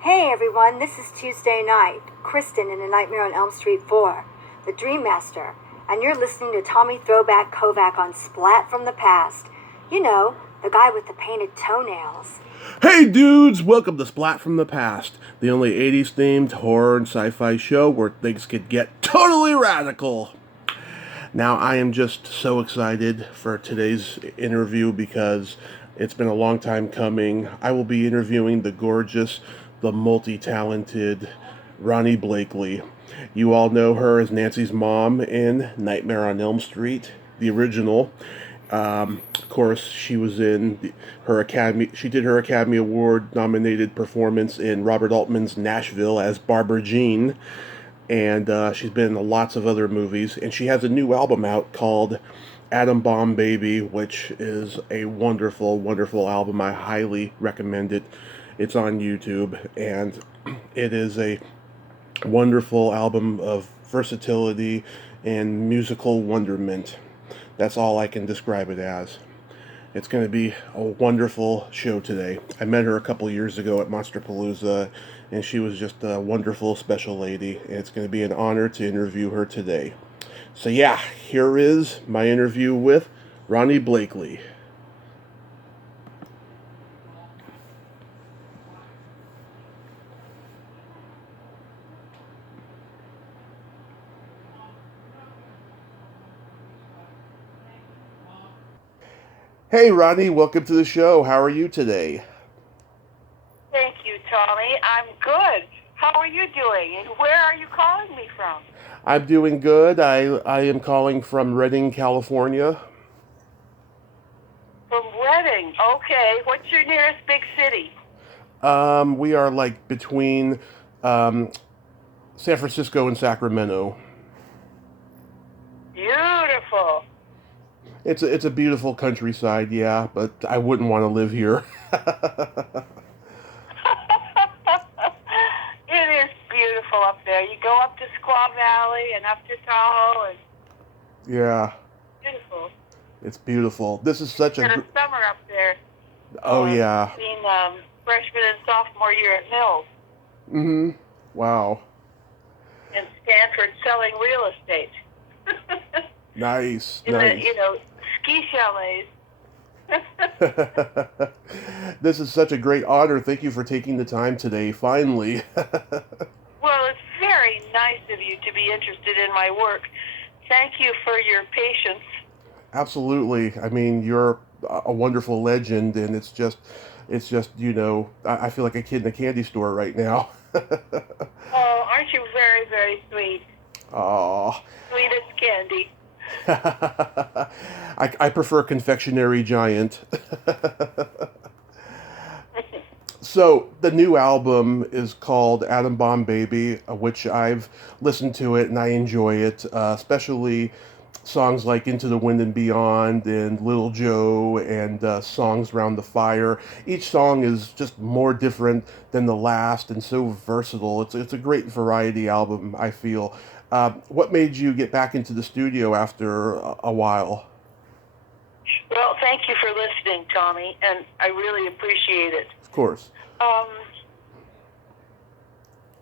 Hey everyone, this is Tuesday night. Kristen in A Nightmare on Elm Street 4, the Dream Master, and you're listening to Tommy Throwback Kovac on Splat from the Past. You know, the guy with the painted toenails. Hey dudes, welcome to Splat from the Past, the only 80s themed horror and sci-fi show where things could get totally radical. Now, I am just so excited for today's interview because it's been a long time coming. I will be interviewing the gorgeous, the multi-talented Ronee Blakely. You all know her as Nancy's mom in Nightmare on Elm Street, the original. Of course, she was in her Academy. She did her Academy Award nominated performance in Robert Altman's Nashville as Barbara Jean, and she's been in lots of other movies. And she has a new album out called Atom Bomb Baby, which is a wonderful, wonderful album. I highly recommend it. It's on YouTube, and it is a wonderful album of versatility and musical wonderment. That's all I can describe it as. It's going to be a wonderful show today. I met her a couple years ago at Monsterpalooza, and she was just a wonderful, special lady. And it's going to be an honor to interview her today. So yeah, here is my interview with Ronee Blakely. Hey Ronee, welcome to the show. How are you today? Thank you, Tommy. I'm good. How are you doing? And where are you calling me from? I'm doing good. I am calling from Redding, California. From Redding. Okay. What's your nearest big city? We are like between um, San Francisco and Sacramento. Beautiful. It's a beautiful countryside, yeah, but I wouldn't want to live here. It is beautiful up there. You go up to Squaw Valley and up to Tahoe, and Yeah, beautiful. it's beautiful. This is such a Spent a summer up there. oh yeah. Between freshman and sophomore year at Mills Mhm. Wow. and Stanford selling real estate. Nice. In the, Nice. ski chalets. This is such a great honor. Thank you for taking the time today. Finally. Well, it's very nice of you to be interested in my work. Thank you for your patience. Absolutely. I mean, you're a wonderful legend, and it's just I feel like a kid in a candy store right now. Oh, aren't you very, very sweet? Aw. Sweet as candy. I prefer confectionery giant. So the new album is called Atom Bomb Baby, which I've listened to it and I enjoy it, especially songs like Into the Wind and Beyond and Little Joe and songs Round the Fire. Each song is just more different than the last and so versatile. It's a great variety album, I feel. What made you get back into the studio after a while? Well, thank you for listening, Tommy, and I really appreciate it. Of course. Um,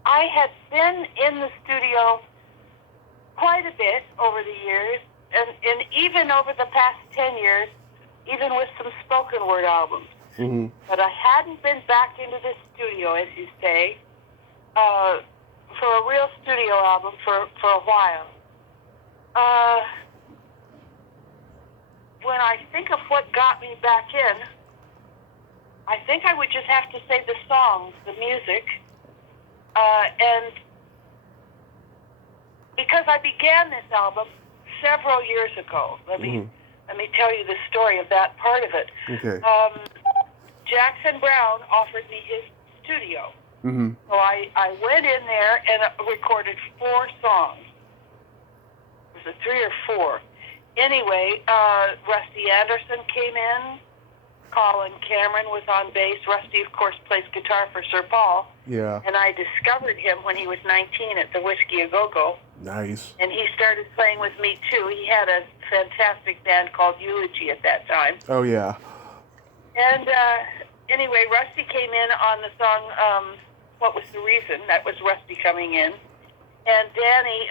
I had been in the studio quite a bit over the years, and even over the past 10 years, even with some spoken word albums. Mm-hmm. But I hadn't been back into the studio, as you say, for a real studio album for a while. When I think of what got me back in, I think I would just have to say the songs, the music, and because I began this album several years ago. Let me tell you the story of that part of it. Okay. Jackson Brown offered me his studio. Mm-hmm. So I went in there and recorded 4 songs. Was it 3 or 4? Anyway, Rusty Anderson came in. Colin Cameron was on bass. Rusty, of course, plays guitar for Sir Paul. Yeah. And I discovered him when he was 19 at the Whiskey A Go-Go. Nice. And he started playing with me, too. He had a fantastic band called Eulogy at that time. Oh, yeah. And anyway, Rusty came in on the song what was the reason. That was Rusty coming in. And Danny,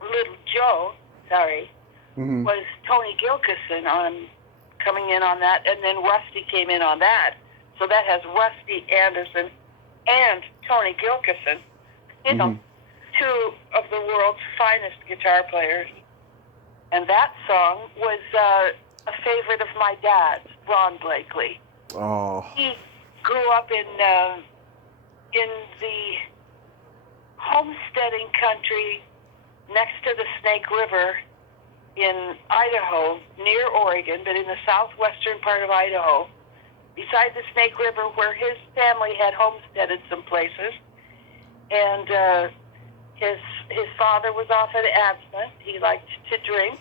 Little Joe, was Tony Gilkison coming in on that, and then Rusty came in on that. So that has Rusty Anderson and Tony Gilkison, you know, two of the world's finest guitar players. And that song was a favorite of my dad's, Ron Blakely. Oh. He grew up in the homesteading country next to the Snake River in Idaho, near Oregon, but in the southwestern part of Idaho, beside the Snake River, where his family had homesteaded some places. And his father was often absent. He liked to drink.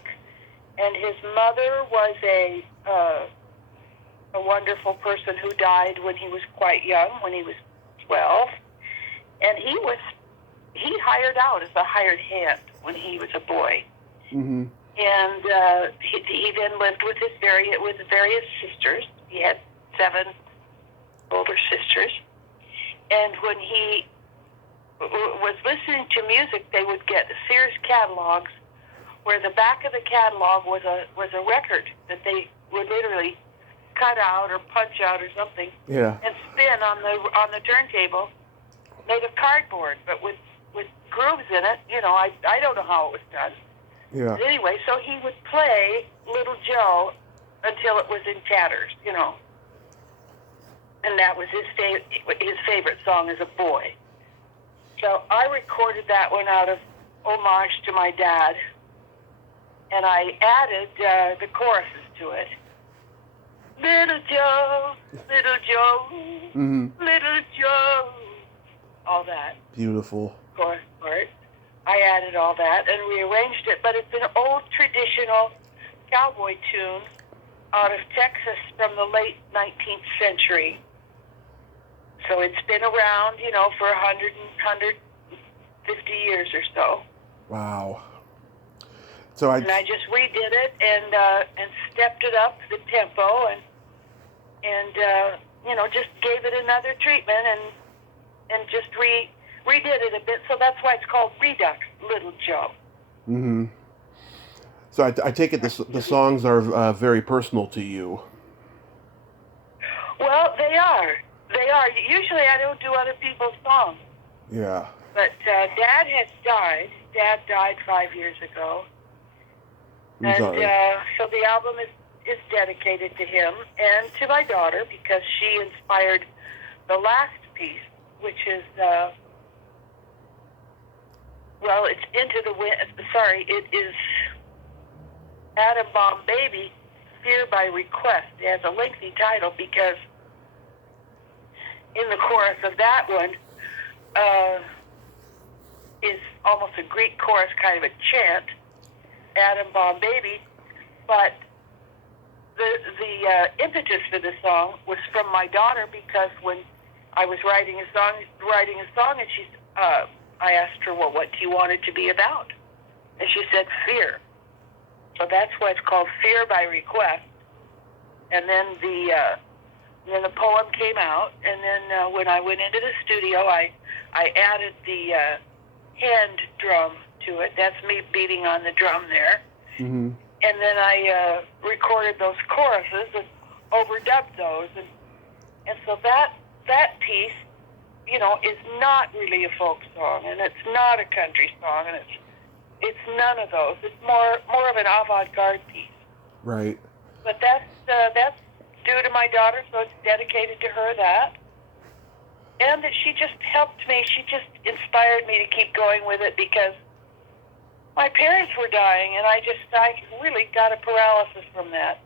And his mother was a wonderful person who died when he was quite young, when he was 12. And he hired out as a hired hand when he was a boy. Mm-hmm. And he then lived with various sisters. He had 7 older sisters. And when he was listening to music, they would get Sears catalogs, where the back of the catalog was a record that they would literally cut out or punch out or something, and spin on the turntable, made of cardboard, but with grooves in it. You know, I don't know how it was done. Yeah. But anyway, so he would play Little Joe until it was in tatters, you know. And that was his favorite song as a boy. So I recorded that one out of homage to my dad, and I added the choruses to it. Little Joe, Little Joe, all that. Beautiful. Chorus part. I added all that and rearranged it, but it's an old traditional cowboy tune out of Texas from the late 19th century. So it's been around, you know, for 150 years or so. Wow. And I just redid it and stepped it up the tempo and you know, just gave it another treatment and just redid it a bit. So that's why it's called Redux, Little Joe. Mm-hmm. So I take it the songs are very personal to you. Well, they are. They are. Usually I don't do other people's songs. Yeah. But Dad has died. Dad died 5 years ago. And so the album is dedicated to him and to my daughter, because she inspired the last piece, which is, it's Into the Wind. Sorry, it is Atom Bomb Baby, Fear by Request. It has a lengthy title because in the chorus of that one is almost a Greek chorus, kind of a chant, Atom Bomb Baby, but the impetus for the song was from my daughter, because when I was writing a song, and I asked her, well, what do you want it to be about? And she said, fear. So that's why it's called Fear by Request. And then the poem came out, and then when I went into the studio, I added the hand drum to it. That's me beating on the drum there. Mm-hmm. And then I recorded those choruses and overdubbed those. And so that piece, you know, is not really a folk song, and it's not a country song, and it's none of those. It's more of an avant-garde piece. Right. But that's due to my daughter, so it's dedicated to her, that. And that she just helped me. She just inspired me to keep going with it, because my parents were dying, and I really got a paralysis from that.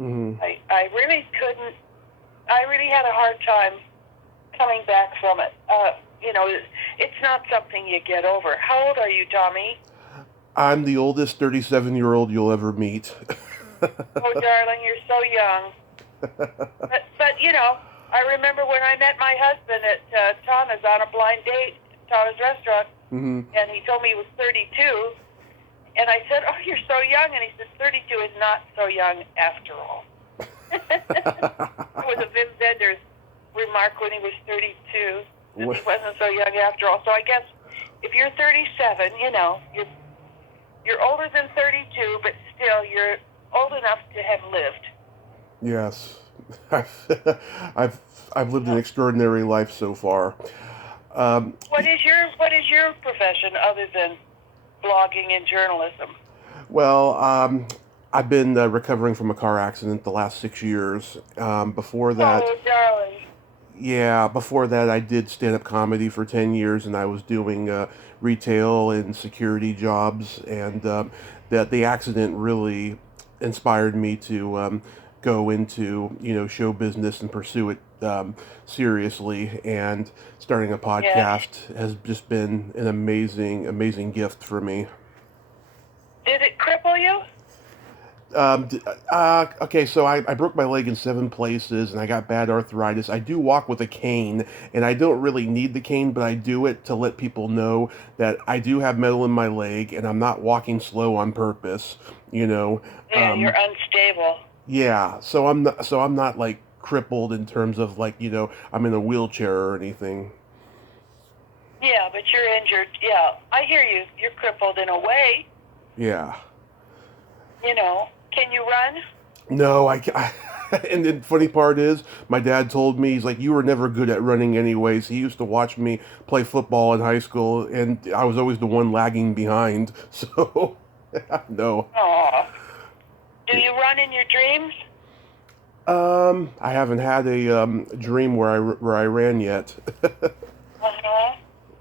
Mm-hmm. I really couldn't. I really had a hard time coming back from it. You know, it's not something you get over. How old are you, Tommy? I'm the oldest 37-year-old you'll ever meet. Oh, darling, you're so young. But you know, I remember when I met my husband at Tana's on a blind date at Tana's restaurant, Mm-hmm. and he told me he was 32, and I said, oh, you're so young, and he said, 32 is not so young after all. It was a Wim Wenders remark when he was 32. He What? wasn't so young after all. So I guess if you're 37, you're older than 32, but still you're old enough to have lived. Yes. I've lived an extraordinary life so far. What is your profession other than blogging and journalism? Well, I've been recovering from a car accident the last 6 years. Before that, Oh, darling. yeah, before that I did stand-up comedy for 10 years, and I was doing retail and security jobs, and that the accident really inspired me to go into, show business and pursue it seriously, and starting a Yes. podcast has just been an amazing gift for me. Did it cripple you? Okay, so I broke my leg in 7 places, and I got bad arthritis. I do walk with a cane, and I don't really need the cane, but I do it to let people know that I do have metal in my leg, and I'm not walking slow on purpose. You know, Yeah, you're unstable. yeah. So I'm not like crippled in terms of like I'm in a wheelchair or anything. Yeah, but you're injured. Yeah, I hear you. You're crippled in a way. Yeah. Can you run? No, and the funny part is, my dad told me, he's like, you were never good at running anyways. He used to watch me play football in high school, and I was always the one lagging behind. So, no. Oh. Do you run in your dreams? I haven't had a dream where I ran yet. Uh-huh.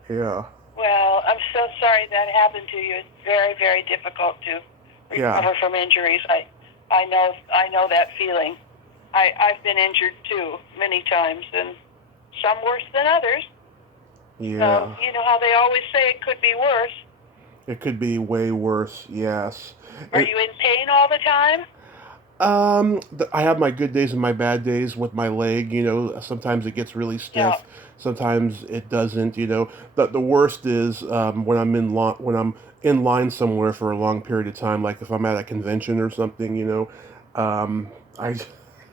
Yeah. Well, I'm so sorry that happened to you. It's very, very difficult to recover from injuries. I know that feeling. I've been injured too many times, and some worse than others. Yeah. So, you know how they always say it could be worse. It could be way worse. Yes. Are you in pain all the time? I have my good days and my bad days with my leg. Sometimes it gets really stiff. Yeah. Sometimes it doesn't. The worst is when I'm when I'm in line somewhere for a long period of time, like if I'm at a convention or something. I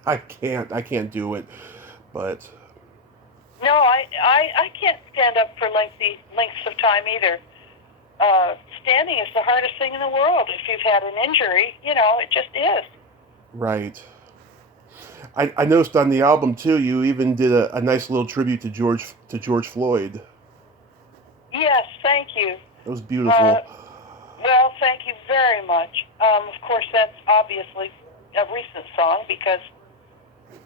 I can't do it. But No, I can't stand up for lengths of time either. Standing is the hardest thing in the world. If you've had an injury, it just is. right. I noticed on the album too, you even did a nice little tribute to George Floyd. Yes, thank you. It was beautiful. Well, thank you very much. Of course, that's obviously a recent song because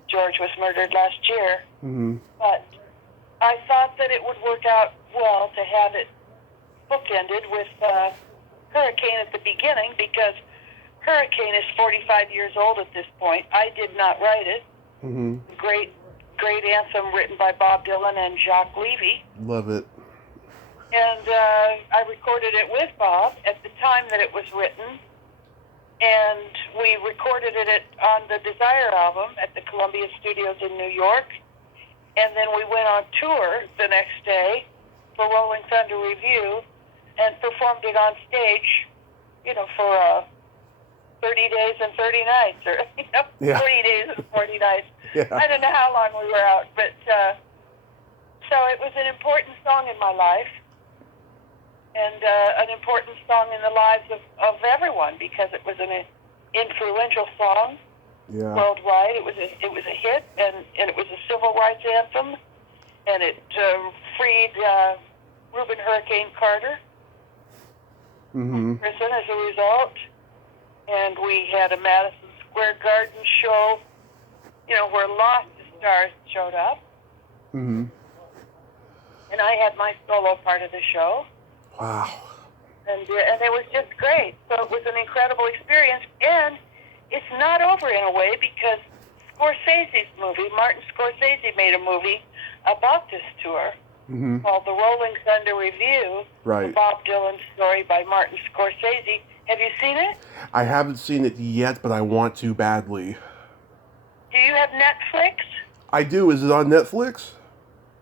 George was murdered last year. Mm-hmm. But I thought that it would work out well to have it bookended with Hurricane at the beginning because Hurricane is 45 years old at this point. I did not write it. Mm-hmm. Great anthem written by Bob Dylan and Jacques Levy. Love it. And I recorded it with Bob at the time that it was written. And we recorded it on the Desire album at the Columbia Studios in New York. And then we went on tour the next day for Rolling Thunder Review and performed it on stage, for 30 days and 30 nights, or, Yeah. 40 days and 40 nights. Yeah. I don't know how long we were out, but so it was an important song in my life and an important song in the lives of everyone because it was an influential song. Yeah. Worldwide. It was a hit, and it was a civil rights anthem, and it freed Reuben Hurricane Carter Mm-hmm. from prison as a result. And we had a Madison Square Garden show, where lots of stars showed up. Mm-hmm. And I had my solo part of the show. Wow. And it was just great. So it was an incredible experience, and it's not over in a way because Martin Scorsese made a movie about this tour Mm-hmm. called The Rolling Thunder Review, Right. the Bob Dylan story by Martin Scorsese. Have you seen it? I haven't seen it yet, but I want to badly. Do you have Netflix? I do. Is it on Netflix?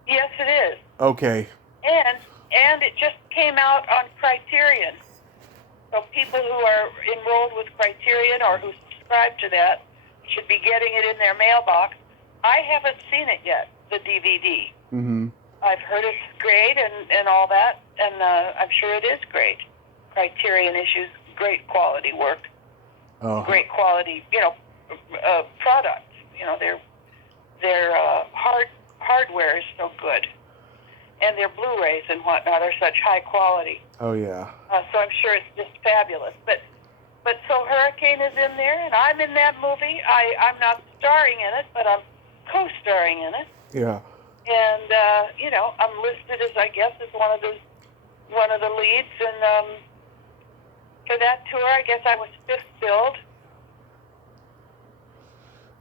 Yes, it is. Okay. And it just came out on Criterion. So people who are enrolled with Criterion or who subscribe to that should be getting it in their mailbox. I haven't seen it yet. the DVD. Mm-hmm. I've heard it's great and all that, and I'm sure it is great. Criterion Issues, great quality work, Oh. great quality, products. Their hardware is so good, and their Blu-rays and whatnot are such high quality. Oh yeah. So I'm sure it's just fabulous. But so Hurricane is in there, and I'm in that movie. I'm not starring in it, but I'm co-starring in it. Yeah. And I'm listed as, I guess, as one of the leads. And for that tour, I guess I was fifth billed.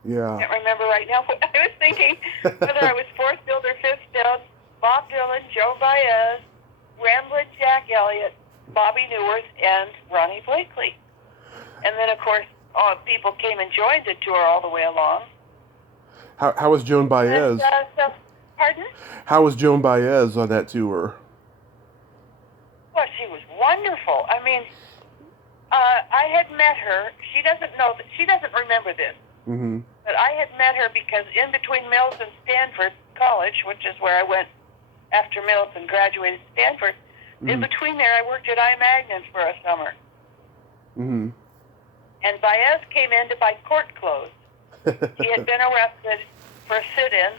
Yeah. I can't remember right now. What I was thinking whether I was fourth billed or fifth billed. Bob Dylan, Joan Baez, Ramblin' Jack Elliott, Bobby Newirth, and Ronnie Blakely. And then, of course, people came and joined the tour all the way along. How was Joan Baez? And, pardon? How was Joan Baez on that tour? Well, she was wonderful. I mean, I had met her. She doesn't remember this. Mm-hmm. But I had met her because in between Mills and Stanford College, which is where I went after Mills and graduated Stanford, in between there I worked at iMagnin for a summer. Mm-hmm. And Baez came in to buy court clothes. He had been arrested for a sit-in,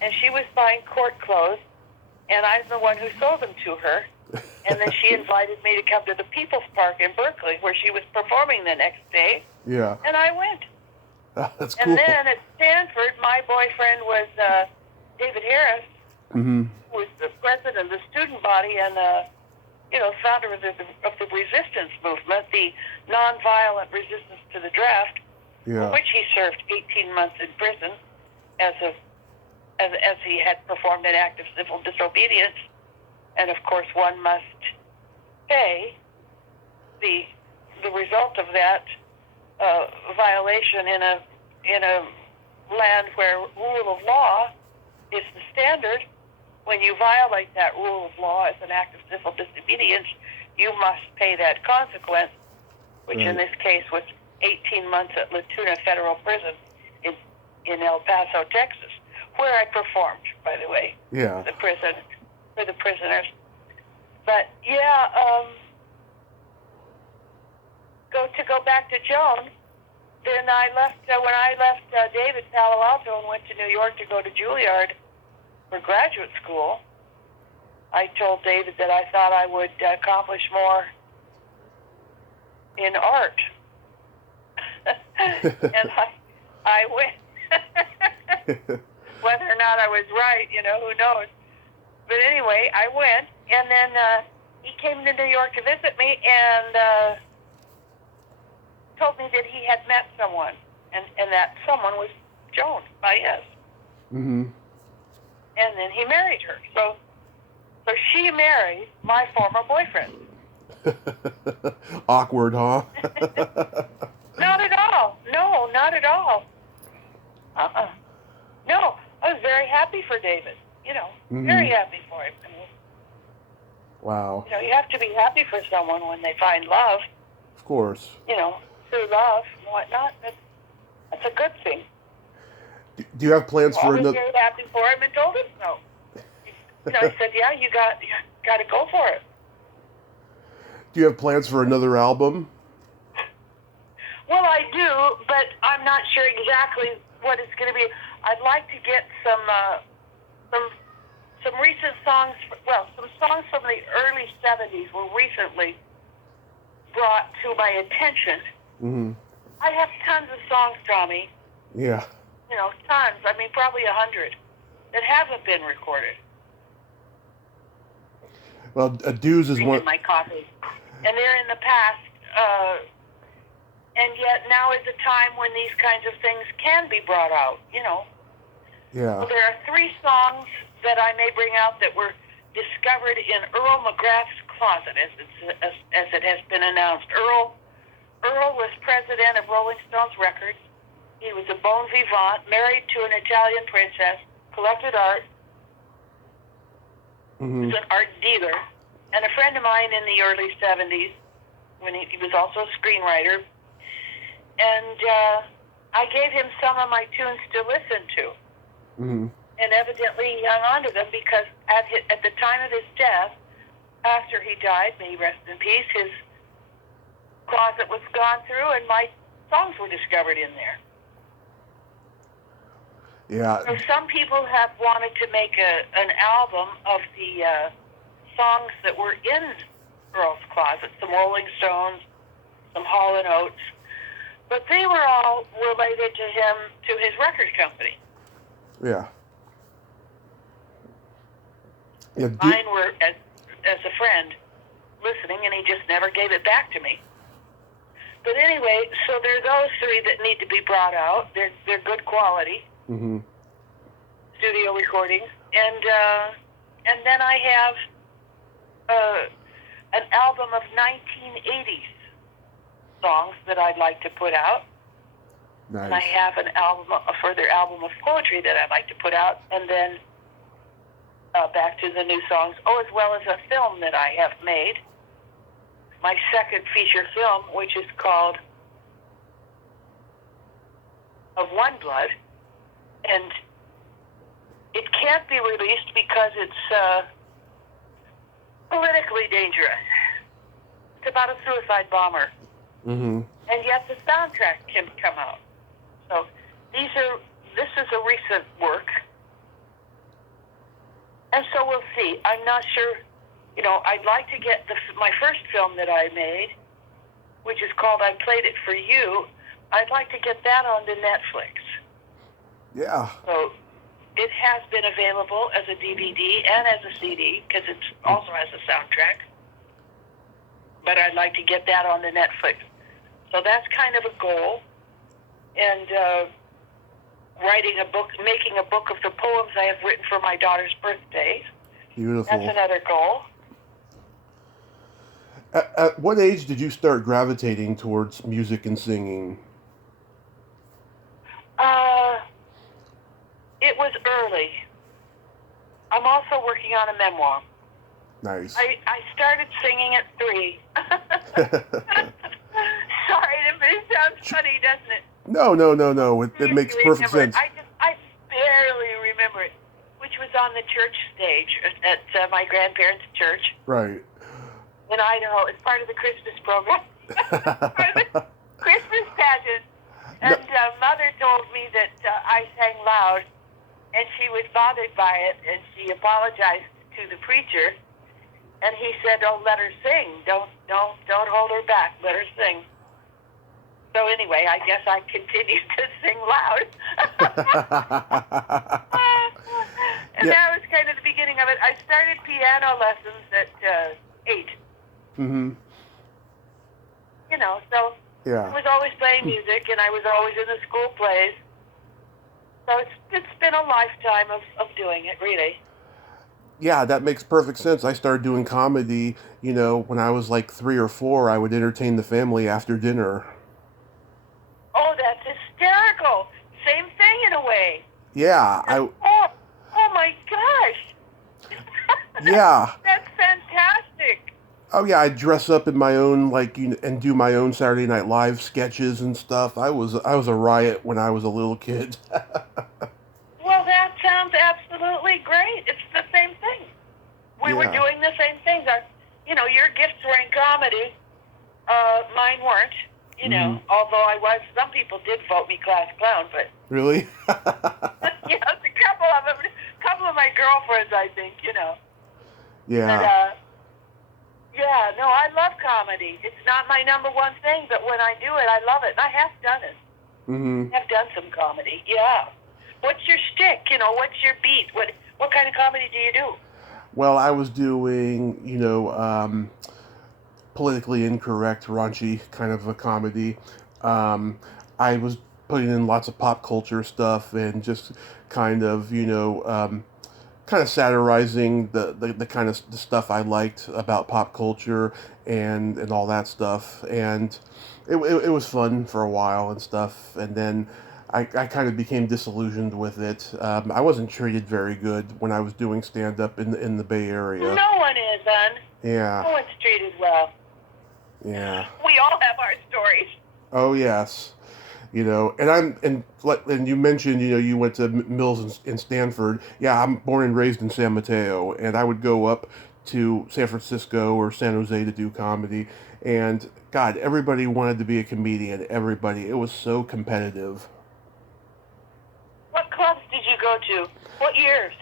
and she was buying court clothes, and I'm the one who sold them to her. And then she invited me to come to the People's Park in Berkeley, where she was performing the next day. Yeah. And I went. That's cool. And then at Stanford, my boyfriend was David Harris, Mm-hmm. who was the president of the student body and founder of the resistance movement, the nonviolent resistance to the draft, Yeah. for which he served 18 months in prison as he had performed an act of civil disobedience. And of course, one must pay the result of that violation in a land where rule of law is the standard. When you violate that rule of law as an act of civil disobedience, you must pay that consequence, which in this case was 18 months at La Tuna Federal Prison in El Paso, Texas, where I performed, by the way, Yeah. for the prisoners. But yeah, to go back to Joan, then I left when I left David Palo Alto and went to New York to go to Juilliard for graduate school. I told David that I thought I would accomplish more in art, and I went. Whether or not I was right, who knows? But anyway, I went, and then he came to New York to visit me and told me that he had met someone, and that someone was Joan Baez. Mm-hmm. And then he married her. So she married my former boyfriend. Awkward, huh? Not at all. No, not at all. No, I was very happy for David. Very happy for him. I mean, Wow. you have to be happy for someone when they find love. Of course. Through love and whatnot. That's a good thing. Do you have plans for I was another? very happy for him and told him so. I said, yeah, you got to go for it. Do you have plans for another album? Well, I do, but I'm not sure exactly what it's going to be. I'd like to get some recent songs. Some songs from the early '70s were recently brought to my attention. Mm-hmm. I have tons of songs, Tommy. Yeah. Tons. I mean, probably 100 that haven't been recorded. Well, Dues is one. My coffee, and they're in the past. And yet now is a time when these kinds of things can be brought out. Yeah. Well, there are 3 songs that I may bring out that were discovered in Earl McGrath's closet, as it has been announced. Earl was president of Rolling Stones Records. He was a bon vivant, married to an Italian princess, collected art, Mm-hmm. was an art dealer, and a friend of mine in the early 70s, when he was also a screenwriter, and I gave him some of my tunes to listen to. Mm-hmm. and evidently he hung on to them because at the time of his death, after he died, may he rest in peace, his closet was gone through and my songs were discovered in there. Yeah. So some people have wanted to make an album of the songs that were in Earl's closet, some Rolling Stones, some Hall & Oates, but they were all related to him, to his record company. Yeah. Yeah. Mine were, as a friend, listening, and he just never gave it back to me. But anyway, so there are those three that need to be brought out. They're good quality studio recordings, and then I have an album of 1980s songs that I'd like to put out. Nice. And I have a further album of poetry that I'd like to put out, and then back to the new songs. Oh, as well as a film that I have made, my second feature film, which is called Of One Blood, and it can't be released because it's politically dangerous. It's about a suicide bomber. Mm-hmm. And yet the soundtrack can come out. So this is a recent work. And so we'll see. I'm not sure, I'd like to get my first film that I made, which is called I Played It For You. I'd like to get that onto Netflix. Yeah. So it has been available as a DVD and as a CD, because it also has a soundtrack. But I'd like to get that onto Netflix. So that's kind of a goal. And writing a book, making a book of the poems I have written for my daughter's birthday. Beautiful. That's another goal. At what age did you start gravitating towards music and singing? It was early. I'm also working on a memoir. Nice. I started singing at 3. Sorry, it sounds funny, doesn't it? No. It makes perfect sense. I barely remember it, which was on the church stage at my grandparents' church. Right. In Idaho, as part of the Christmas program. Part of the Christmas pageant. And Mother told me that I sang loud, and she was bothered by it, and she apologized to the preacher. And he said, "Oh, let her sing. Don't hold her back. Let her sing." So anyway, I guess I continued to sing loud. And that was kind of the beginning of it. I started piano lessons at 8. Mm-hmm. So yeah. I was always playing music, and I was always in the school plays. So it's been a lifetime of doing it, really. Yeah, that makes perfect sense. I started doing comedy, when I was like 3 or 4. I would entertain the family after dinner. Oh, that's hysterical. Same thing in a way. Yeah, Oh my gosh. Yeah. That's fantastic. Oh yeah, I'd dress up in my own and do my own Saturday Night Live sketches and stuff. I was a riot when I was a little kid. Well, that sounds absolutely great. It's the same thing. We were doing the same things. Your gifts were in comedy. Mine weren't. Although some people did vote me class clown, but Really? a couple of my girlfriends, I think. Yeah. But, I love comedy. It's not my number one thing, but when I do it, I love it. And I have done it. Mm-hmm. I've done some comedy, yeah. What's your shtick? What's your beat? What kind of comedy do you do? Well, I was doing, politically incorrect, raunchy kind of a comedy. I was putting in lots of pop culture stuff and just kind of, kind of satirizing the kind of the stuff I liked about pop culture and all that stuff. And it was fun for a while and stuff. And then I kind of became disillusioned with it. I wasn't treated very good when I was doing stand-up in the Bay Area. No one is, hon. Yeah. No one's treated well. Yeah. We all have our stories. Oh, yes. And you mentioned, you went to Mills in Stanford. Yeah, I'm born and raised in San Mateo, and I would go up to San Francisco or San Jose to do comedy. And God, everybody wanted to be a comedian. Everybody. It was so competitive. What clubs did you go to? What years?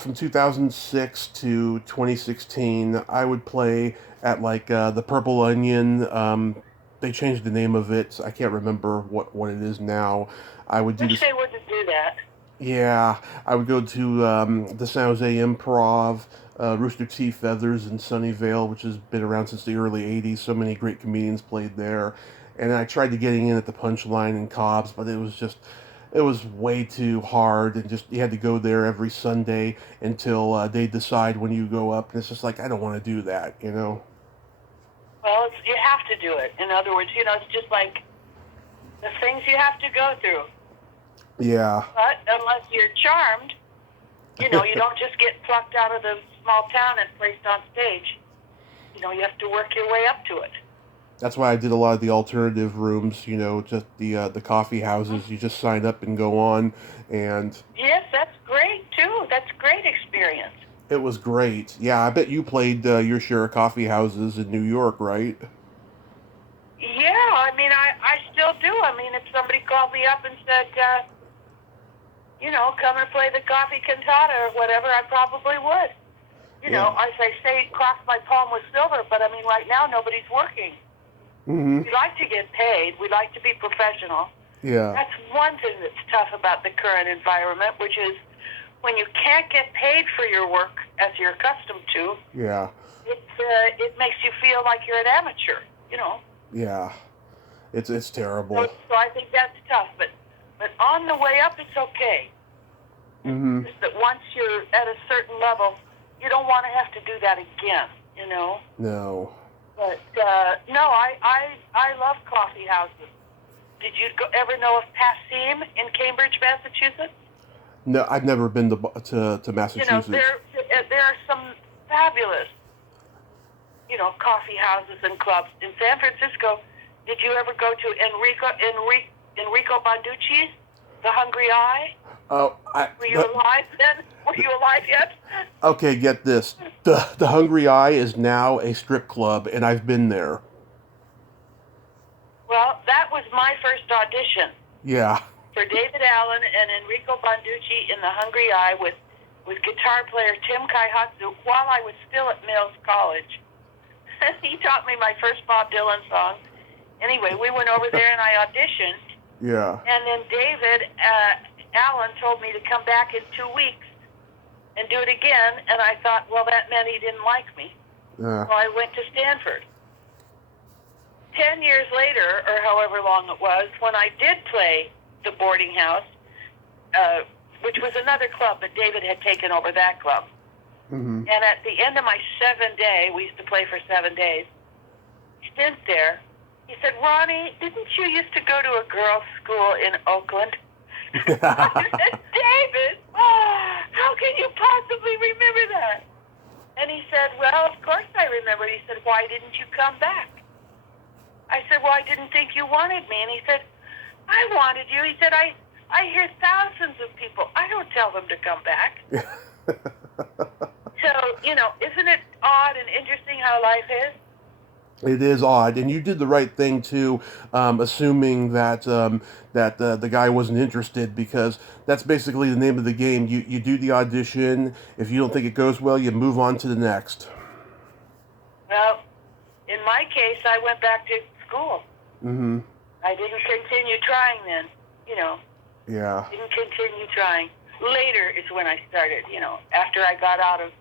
From 2006 to 2016, I would play at like the Purple Onion. They changed the name of it. I can't remember what it is now. I would do Wish this. they wouldn't do that. Yeah, I would go to the San Jose Improv, Rooster Teeth Feathers in Sunnyvale, which has been around since the early '80s. So many great comedians played there, and I tried to getting in at the Punchline in Cobb's, but it was way too hard, and just you had to go there every Sunday until they decide when you go up, and it's just like I don't want to do that. Well, you have to do it. In other words, it's just like the things you have to go through. Yeah. But unless you're charmed, you don't just get plucked out of the small town and placed on stage. You have to work your way up to it. That's why I did a lot of the alternative rooms, just the coffee houses. You just sign up and go on, and Yes, that's great too. That's great experience. it was great. Yeah, I bet you played your share of coffee houses in New York, right? Yeah, I still do. If somebody called me up and said, come and play the coffee cantata or whatever, I probably would. As I say, cross my palm with silver, but right now nobody's working. Mm-hmm. We like to get paid. We like to be professional. Yeah. That's one thing that's tough about the current environment, which is when you can't get paid for your work as you're accustomed to, Yeah. it makes you feel like you're an amateur, Yeah. It's terrible. So I think that's tough, but on the way up, it's okay. Mm-hmm. Just that once you're at a certain level, you don't want to have to do that again, No. But no, I love coffee houses. Did you ever know of Passim in Cambridge, Massachusetts? No, I've never been to Massachusetts. There are some fabulous, coffee houses and clubs in San Francisco. Did you ever go to Enrico Bonducci's, The Hungry Eye? Oh, Were you alive then? Were you alive yet? Okay, get this. The Hungry Eye is now a strip club, and I've been there. Well, that was my first audition. Yeah. For David Allen and Enrico Bonducci in The Hungry Eye with guitar player Tim Kaihatsu while I was still at Mills College. He taught me my first Bob Dylan song. Anyway, we went over there and I auditioned. Yeah. And then David Allen told me to come back in 2 weeks and do it again. And I thought, well, that meant he didn't like me. Yeah. So I went to Stanford. 10 years later, or however long it was, when I did play the boarding house, which was another club, but David had taken over that club. Mm-hmm. And at the end of my 7-day, we used to play for 7 days, stint there, he said, Ronnie, didn't you used to go to a girls' school in Oakland? I said, David, how can you possibly remember that? And he said, well, of course I remember. He said, why didn't you come back? I said, well, I didn't think you wanted me. And he said, I wanted you. He said, I hear thousands of people. I don't tell them to come back. So, isn't it odd and interesting how life is? It is odd, and you did the right thing too, assuming that the guy wasn't interested, because that's basically the name of the game. You do the audition. If you don't think it goes well, you move on to the next. Well, in my case, I went back to school. Mm-hmm. I didn't continue trying then. Yeah. Didn't continue trying. Later is when I started. After I got out of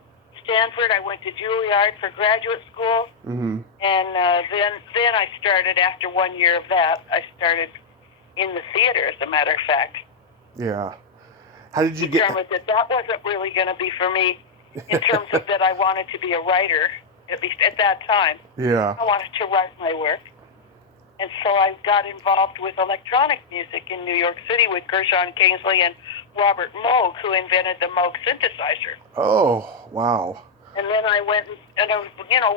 Stanford, I went to Juilliard for graduate school. Mm-hmm. And then I started, after 1 year of that, I started in the theater, as a matter of fact. Yeah. How did you get... Determined that wasn't really going to be for me in terms of that I wanted to be a writer, at least at that time. Yeah. I wanted to write my work. And so I got involved with electronic music in New York City with Gershon Kingsley and Robert Moog, who invented the Moog synthesizer. Oh, wow. And then I went and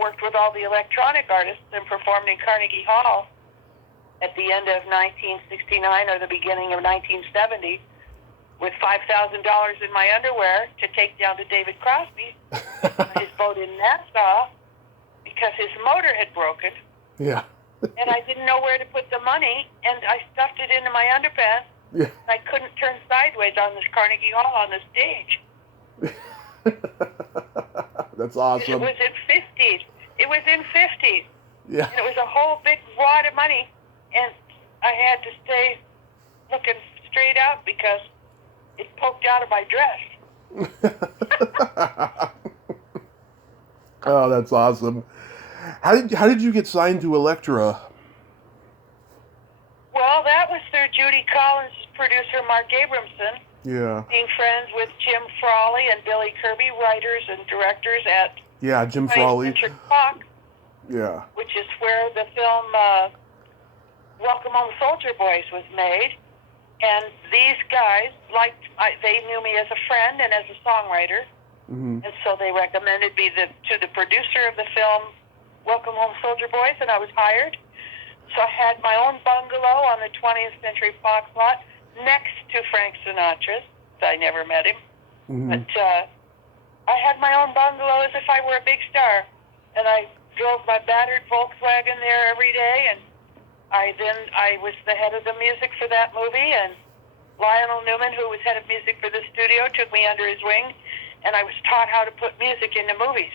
worked with all the electronic artists and performed in Carnegie Hall at the end of 1969 or the beginning of 1970 with $5,000 in my underwear to take down to David Crosby, his boat in Nassau, because his motor had broken. Yeah. And I didn't know where to put the money, and I stuffed it into my underpants. Yeah. I couldn't turn sideways on this Carnegie Hall on the stage. That's awesome. It was in 50s. It was in 50s. Yeah. And it was a whole big wad of money, and I had to stay looking straight out because it poked out of my dress. Oh, that's awesome. How did you get signed to Elektra? Well, that was through Judy Collins' producer, Mark Abramson, Yeah. being friends with Jim Frawley and Billy Kirby, writers and directors at Yeah, Jim Frawley. Clock, Yeah. which is where the film Welcome Home Soldier Boys was made. And these guys they knew me as a friend and as a songwriter. Mm-hmm. And so they recommended me to the producer of the film Welcome Home Soldier Boys, and I was hired. So I had my own bungalow on the 20th Century Fox lot next to Frank Sinatra's. I never met him. Mm-hmm. But I had my own bungalow as if I were a big star. And I drove my battered Volkswagen there every day, and I was the head of the music for that movie, and Lionel Newman, who was head of music for the studio, took me under his wing, and I was taught how to put music into movies.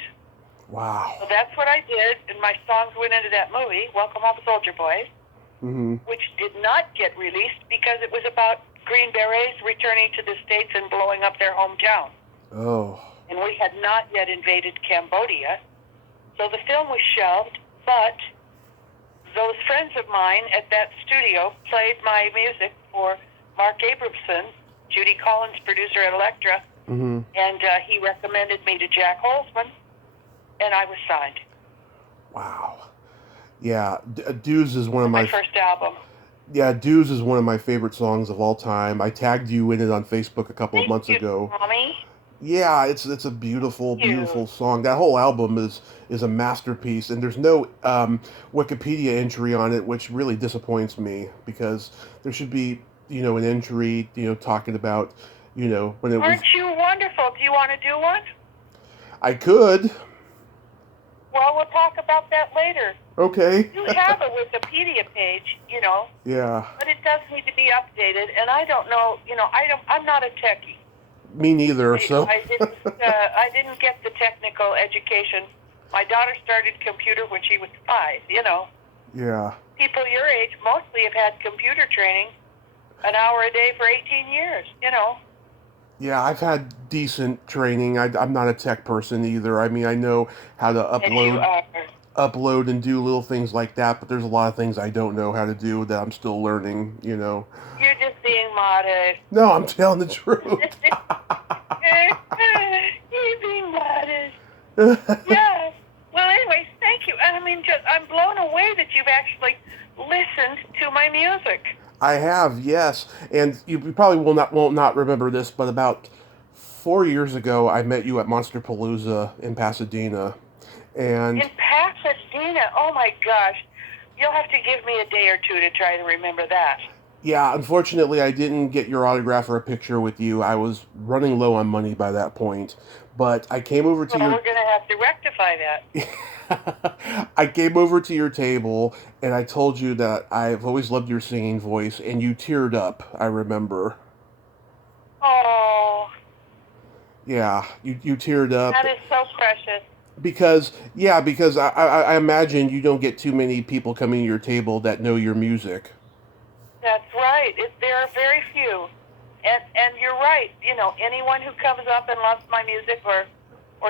Wow. So that's what I did, and my songs went into that movie, Welcome Home Soldier Boys, Mm-hmm. which did not get released because it was about Green Berets returning to the States and blowing up their hometown. Oh. And we had not yet invaded Cambodia, so the film was shelved, but those friends of mine at that studio played my music for Mark Abramson, Judy Collins' producer at Elektra, Mm-hmm. and he recommended me to Jack Holzman, and I was signed. Wow. Yeah, Dues is one of My first album. Yeah, Dues is one of my favorite songs of all time. I tagged you in it on Facebook a couple of Thank months you, ago. Tommy. Yeah, it's a beautiful, Thank you. beautiful song. That whole album is a masterpiece, and there's no Wikipedia entry on it, which really disappoints me because there should be, an entry, talking about, when it was. Aren't you wonderful? Do you want to do one? I could. Well, we'll talk about that later. Okay. You have a Wikipedia page, Yeah. but it does need to be updated, and I don't know, I'm not a techie. Me neither. So. I didn't get the technical education. My daughter started computer when she was 5, Yeah. People your age mostly have had computer training an hour a day for 18 years, Yeah, I've had decent training. I'm not a tech person either. I mean, I know how to And you upload and do little things like that, but there's a lot of things I don't know how to do that I'm still learning, You're just being modest. No, I'm telling the truth. You're being modest. Yeah. Well, anyways, thank you. I mean, I'm blown away that you've actually listened to my music. I have, yes. And you probably won't not remember this, but about 4 years ago, I met you at Monsterpalooza in Pasadena. And in Pasadena, oh my gosh. You'll have to give me a day or two to try to remember that. Yeah, unfortunately, I didn't get your autograph or a picture with you. I was running low on money by that point. But I came over to Well, we're going to have to rectify that. I came over to your table, and I told you that I've always loved your singing voice, and you teared up, I remember. Oh. Yeah, you teared up. That is so precious. Because I imagine you don't get too many people coming to your table that know your music. That's right. There are very few. And you're right. Anyone who comes up and loves my music or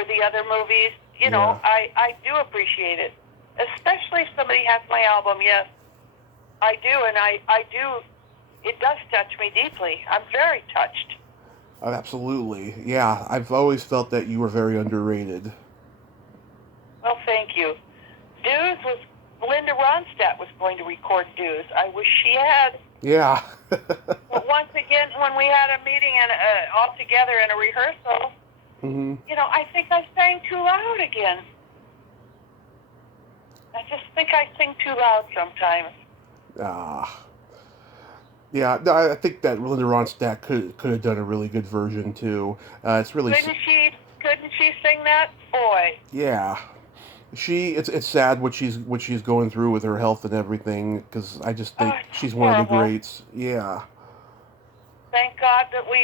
the other movies, Yeah. I do appreciate it. Especially if somebody has my album, yes. I do, and I do. It does touch me deeply. I'm very touched. Oh, absolutely. Yeah, I've always felt that you were very underrated. Well, thank you. Linda Ronstadt was going to record Dues. I wish she had. Yeah. But once again, when we had a meeting and all together in a rehearsal, Mm-hmm. I think I sang too loud again. I just think I sing too loud sometimes. Ah. Yeah, no, I think that Linda Ronstadt could have done a really good version too. It's really Couldn't she sing that? Boy. yeah. It's sad what she's going through with her health and everything because I just Oh, think it's she's one of the horrible. greats. Yeah. Thank God that we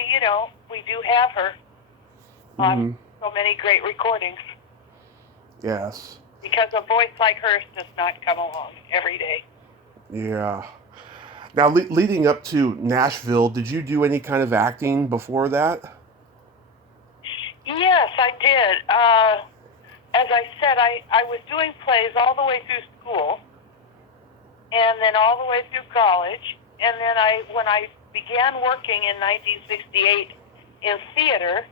do have her on Hmm. so many great recordings, Yes. because a voice like hers does not come along every day. Yeah. Now, leading up to Nashville, did you do any kind of acting before that? Yes, I did. As I said, I was doing plays all the way through school, and then all the way through college, and then when I began working in 1968 in theater,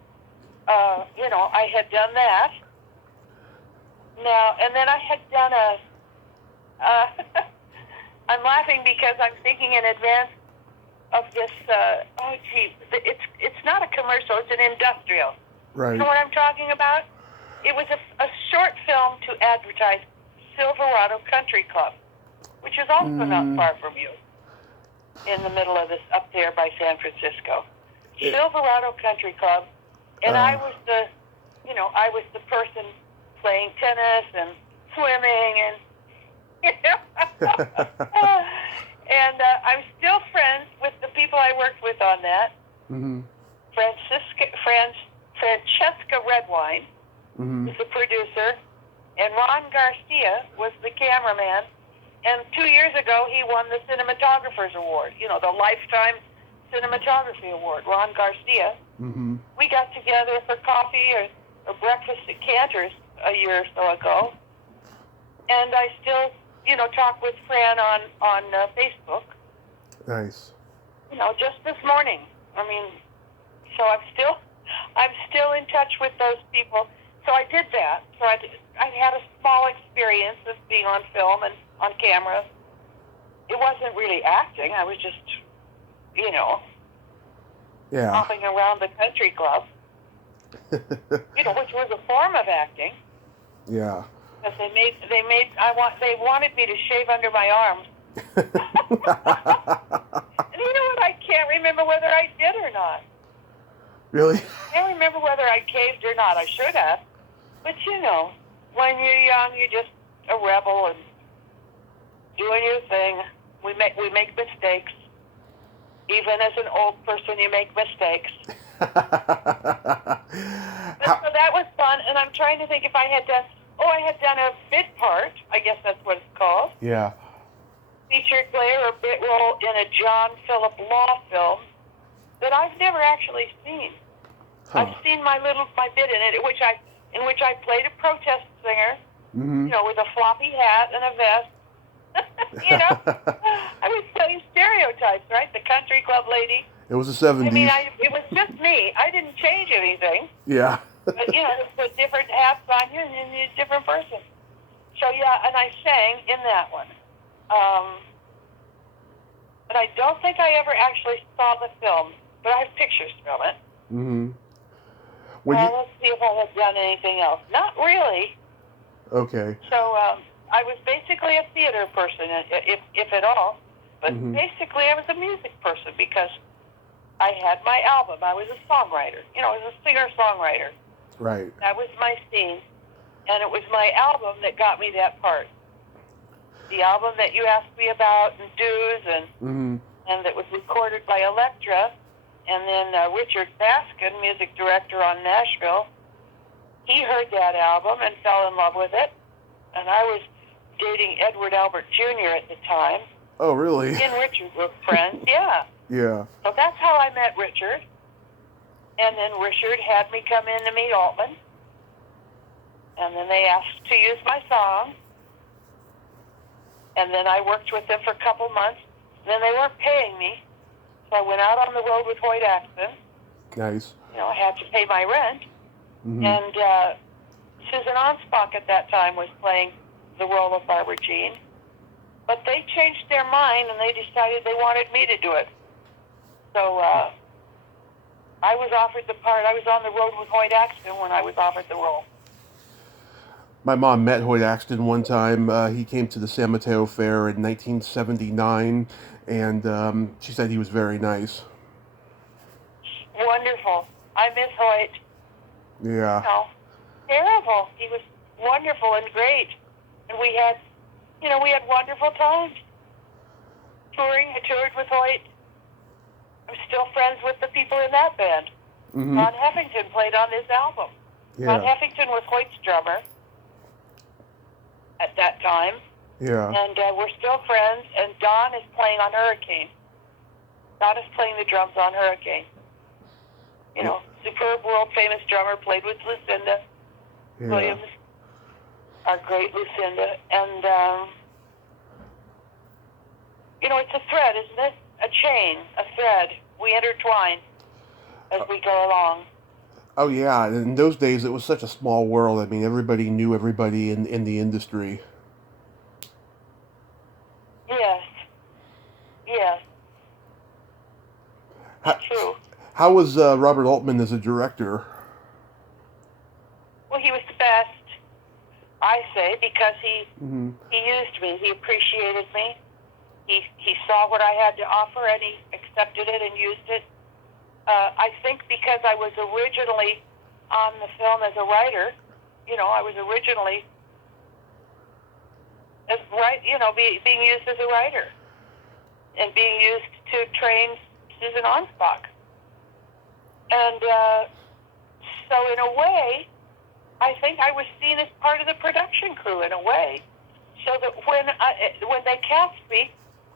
I had done that. Now, and then I had done I'm laughing because I'm thinking in advance of this, it's not a commercial, it's an industrial. You Right. know what I'm talking about? It was a short film to advertise Silverado Country Club, which is also not Mm, far from you, in the middle of this, up there by San Francisco. it, Silverado Country Club, and uh, I was the person playing tennis and swimming and, and I'm still friends with the people I worked with on that. hmm. Francesca Redwine Hmm. was the producer, and Ron Garcia was the cameraman. And 2 years ago, he won the Cinematographer's Award, the Lifetime Cinematography Award, Ron Garcia. Hmm. We got together for coffee or breakfast at Cantor's a year or so ago. And I still, talk with Fran on Facebook, Nice. just this morning. I mean, so I'm still in touch with those people. So I did that. So I had a small experience of being on film and on camera. It wasn't really acting. I was just, Yeah. hopping around the country club, which was a form of acting. Yeah. Because they wanted me to shave under my arms. And you know what? I can't remember whether I did or not. Really? I can't remember whether I caved or not. I should have. But when you're young, you're just a rebel and doing your thing. We make mistakes. Even as an old person, you make mistakes. But How, so that was fun, and I'm trying to think if I had done a bit part. I guess that's what it's called. yeah. Featured player or bit role in a John Philip Law film that I've never actually seen. Huh. I've seen my bit in it, in which I played a protest singer, Hmm. with a floppy hat and a vest. I was playing stereotypes, right? The country club lady. It was the 70s. I mean, it was just me. I didn't change anything. Yeah. But, put different hats on you and you're a different person. So, yeah, and I sang in that one. But I don't think I ever actually saw the film, but I have pictures from it. Hmm. When you Let's see if I have done anything else. Not really. okay. So I was basically a theater person, if at all. But Hmm. basically I was a music person because I had my album. I was a songwriter. I was a singer-songwriter. Right. That was my scene. And it was my album that got me that part. The album that you asked me about, and Dues, Hmm. and that was recorded by Elektra. And then Richard Baskin, music director on Nashville, he heard that album and fell in love with it. And I was dating Edward Albert Jr. at the time. Oh, really? He and Richard were friends, yeah. Yeah. So that's how I met Richard. And then Richard had me come in to meet Altman. And then they asked to use my song. And then I worked with them for a couple months. And then they weren't paying me. So I went out on the road with Hoyt Axton. Nice. I had to pay my rent. Hmm. And Susan Onspach at that time was playing the role of Barbara Jean. But they changed their mind and they decided they wanted me to do it. So I was offered the part. I was on the road with Hoyt Axton when I was offered the role. My mom met Hoyt Axton one time. He came to the San Mateo Fair in 1979, and she said he was very nice. Wonderful. I miss Hoyt. Yeah. No, terrible. He was wonderful and great, and we had wonderful times touring. I toured with Hoyt. I'm still friends with the people in that band. Mm-hmm. Ron Heffington played on this album. Yeah. Ron Heffington was Hoyt's drummer at that time. Yeah. And we're still friends, and Don is playing on Hurricane. Don is playing the drums on Hurricane. You know, superb world-famous drummer, played with Lucinda Williams, our great Lucinda. And, it's a thread, isn't it? A chain, a thread. We intertwine as we go along. Oh, yeah. In those days, it was such a small world. I mean, everybody knew everybody in the industry. Yes. Yes. True. How was Robert Altman as a director? Well, he was the best, I say, because he used me. He appreciated me. He saw what I had to offer, and he accepted it and used it. I think because I was originally on the film as a writer, I was originally being used as a writer and being used to train Susan Onspach. And so in a way, I think I was seen as part of the production crew in a way, so that when they cast me,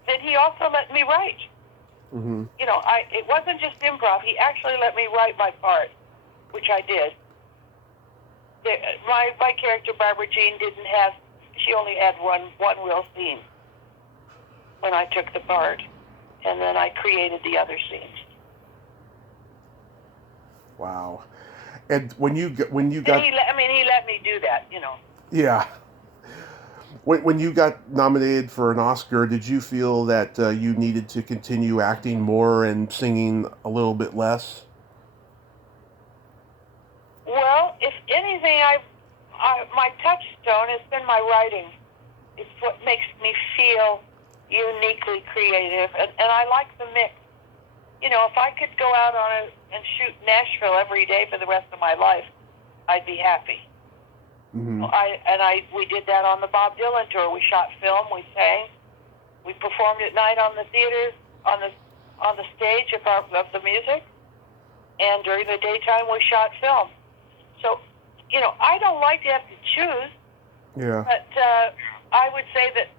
then he also let me write. Mm-hmm. It wasn't just improv. He actually let me write my part, which I did. My character, Barbara Jean, she only had one real scene when I took the part, and then I created the other scenes. Wow. And when you got he let me do that, Yeah. When you got nominated for an Oscar, did you feel that you needed to continue acting more and singing a little bit less? Well, if anything, my touchstone has been my writing. It's what makes me feel uniquely creative, and I like the mix. If I could go out and shoot Nashville every day for the rest of my life, I'd be happy. Mm-hmm. We did that on the Bob Dylan tour. We shot film, we sang, we performed at night on the theater, on the stage of the music, and during the daytime we shot film. So, I don't like to have to choose. Yeah. But I would say that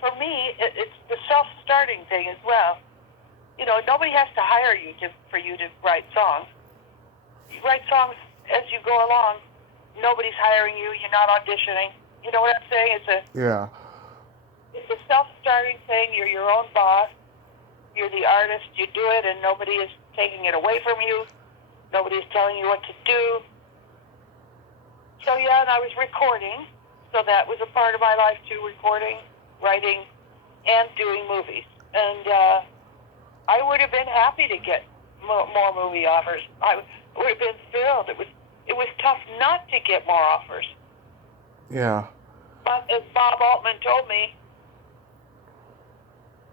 for me, it's the self-starting thing as well. Nobody has to hire you for you to write songs. You write songs as you go along. Nobody's hiring you. You're not auditioning. You know what I'm saying? It's a self-starting thing. You're your own boss. You're the artist. You do it, and nobody is taking it away from you. Nobody is telling you what to do. So, yeah, and I was recording. So that was a part of my life, too, recording, writing, and doing movies. And I would have been happy to get more movie offers. I would have been thrilled. It was tough not to get more offers. Yeah. But as Bob Altman told me,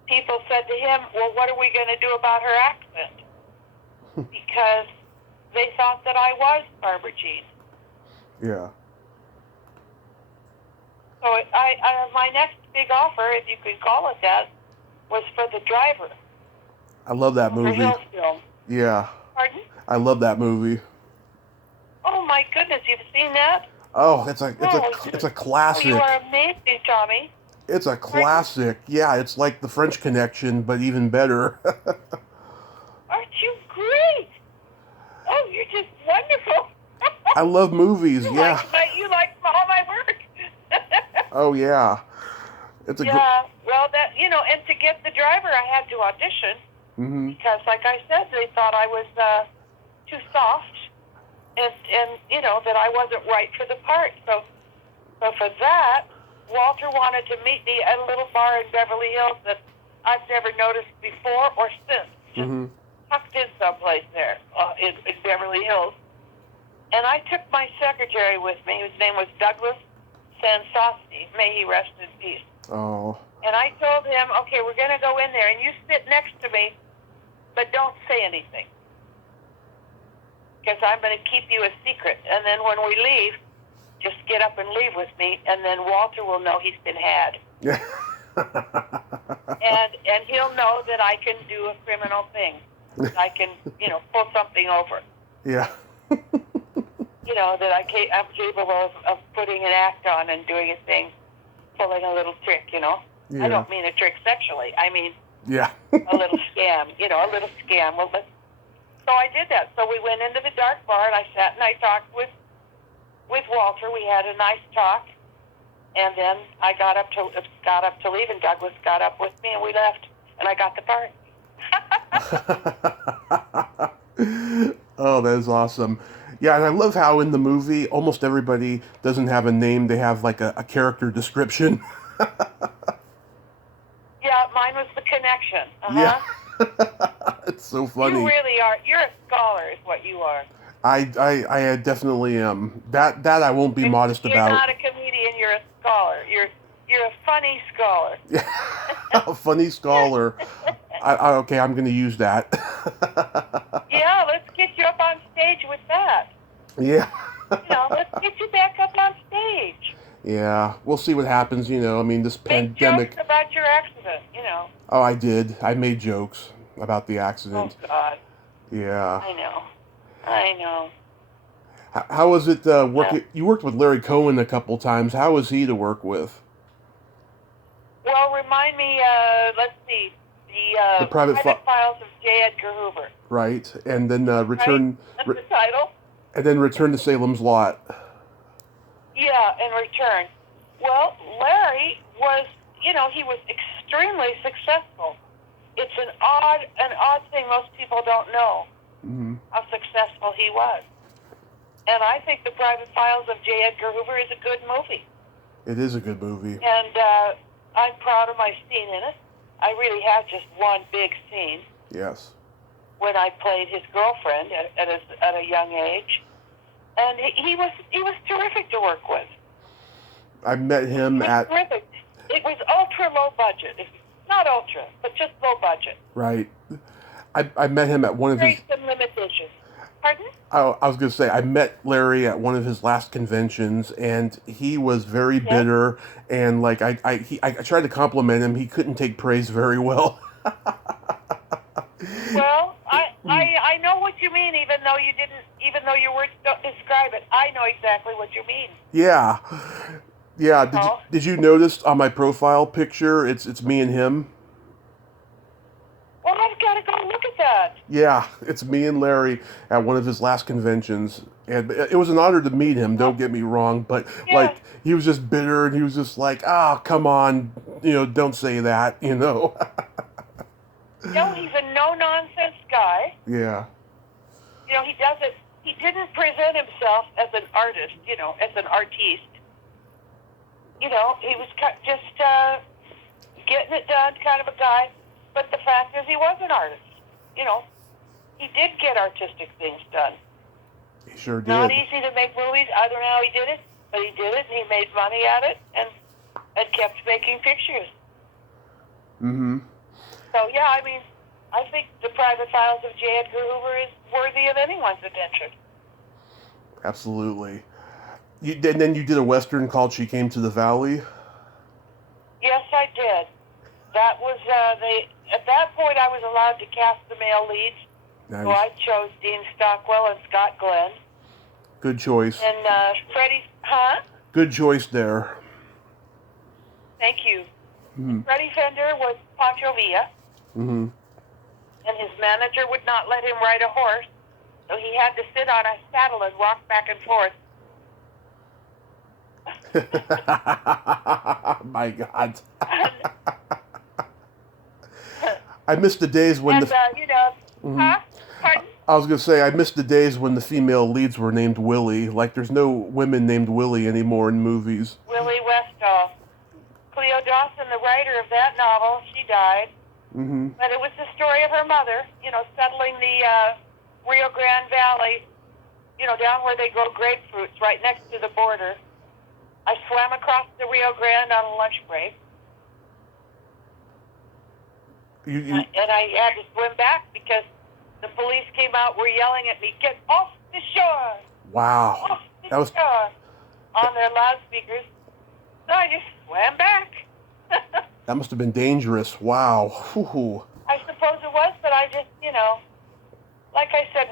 people said to him, well, what are we going to do about her accent? Because they thought that I was Barbara Jean. Yeah. So my next big offer, if you could call it that, was for The Driver. I love that movie. The Hill film. Yeah. Pardon? I love that movie. Oh my goodness, you've seen that? Oh, it's a classic. Oh, you are amazing, Tommy. It's a classic. Yeah, it's like The French Connection, but even better. Aren't you great? Oh, you're just wonderful. I love movies. You Yeah. You like all my work. Oh yeah. Well, and to get The Driver, I had to audition because, like I said, they thought I was too soft, and that I wasn't right for the part. So for that, Walter wanted to meet me at a little bar in Beverly Hills that I've never noticed before or since, just tucked in someplace there in Beverly Hills. And I took my secretary with me, whose name was Douglas Sosny. May he rest in peace. Oh. And I told him, okay, we're going to go in there, and you sit next to me, but don't say anything. Because I'm going to keep you a secret. And then when we leave, just get up and leave with me, and then Walter will know he's been had. and he'll know that I can do a criminal thing. I can, pull something over. Yeah. That I'm capable of putting an act on and doing a thing, pulling a little trick, Yeah. I don't mean a trick sexually. I mean yeah. a little scam, a little scam. Well, so I did that. So we went into the dark bar, and I sat and I talked with Walter. We had a nice talk, and then I got up to leave, and Douglas got up with me, and we left, and I got the part. Oh, that is awesome. Yeah, and I love how in the movie almost everybody doesn't have a name. They have like a character description. Yeah, mine was the connection. Yeah. It's so funny. You really are. You're a scholar is what you are. I definitely am. That I won't be modest about. You're not a comedian, you're a scholar. You're a funny scholar. A funny scholar. Okay, I'm going to use that. Yeah, let's get you up on stage with that. Yeah. Let's get you back up on stage. Yeah, we'll see what happens, I mean, this pandemic... Make jokes about your accident, Oh, I did. I made jokes about the accident. Oh, God. Yeah. I know. How was it working... Yeah. You worked with Larry Cohen a couple times. How was he to work with? Well, remind me, let's see, the Private Files of J. Edgar Hoover. Right, and then Return... Right? That's the title. And then Return to Salem's Lot. Yeah, in Return. Well, Larry was, he was extremely successful. It's an odd thing most people don't know, how successful he was. And I think The Private Files of J. Edgar Hoover is a good movie. It is a good movie. And I'm proud of my scene in it. I really have just one big scene. Yes. When I played his girlfriend at a young age. And he was terrific to work with. I met him terrific. It was ultra low budget. Not ultra, but just low budget. Right. I met him at one of his... Some limitations. Pardon? I was going to say, I met Larry at one of his last conventions, and he was very bitter, and like I tried to compliment him. He couldn't take praise very well. Well, I know what you mean, even though your words don't describe it. I know exactly what you mean. Yeah. Yeah. Did you notice on my profile picture, it's me and him? Well, I've got to go look at that. Yeah, it's me and Larry at one of his last conventions. And it was an honor to meet him, don't get me wrong, but like he was just bitter, and he was just like, come on, don't say that, No, he's a no-nonsense guy. Yeah. He didn't present himself as an artist, as an artiste. He was just getting it done kind of a guy. But the fact is he was an artist. He did get artistic things done. He sure did. Not easy to make movies. I don't know how he did it, but he did it, and he made money at it, and kept making pictures. Mm-hmm. So, yeah, I mean, I think The Private Files of J. Edgar Hoover is worthy of anyone's attention. Absolutely. And then you did a Western called She Came to the Valley? Yes, I did. That was, at that point I was allowed to cast the male leads. Nice. So I chose Dean Stockwell and Scott Glenn. Good choice. And Freddie, Good choice there. Thank you. Mm-hmm. Freddie Fender was Pancho Villa. Mm-hmm. And his manager would not let him ride a horse, so he had to sit on a saddle and walk back and forth. My God. I missed the days when Pardon? I was going to say, I missed the days when the female leads were named Willie. Like, there's no women named Willie anymore in movies. Willie Westall. Cleo Dawson, the writer of that novel, she died. Mm-hmm. But it was the story of her mother, settling the Rio Grande Valley, down where they grow grapefruits, right next to the border. I swam across the Rio Grande on a lunch break. And I had to swim back because the police came out, were yelling at me, "Get off the shore! Wow. Off the shore!" on their loudspeakers. So I just swam back. That must have been dangerous. Wow. Whew. I suppose it was, but I just, like I said,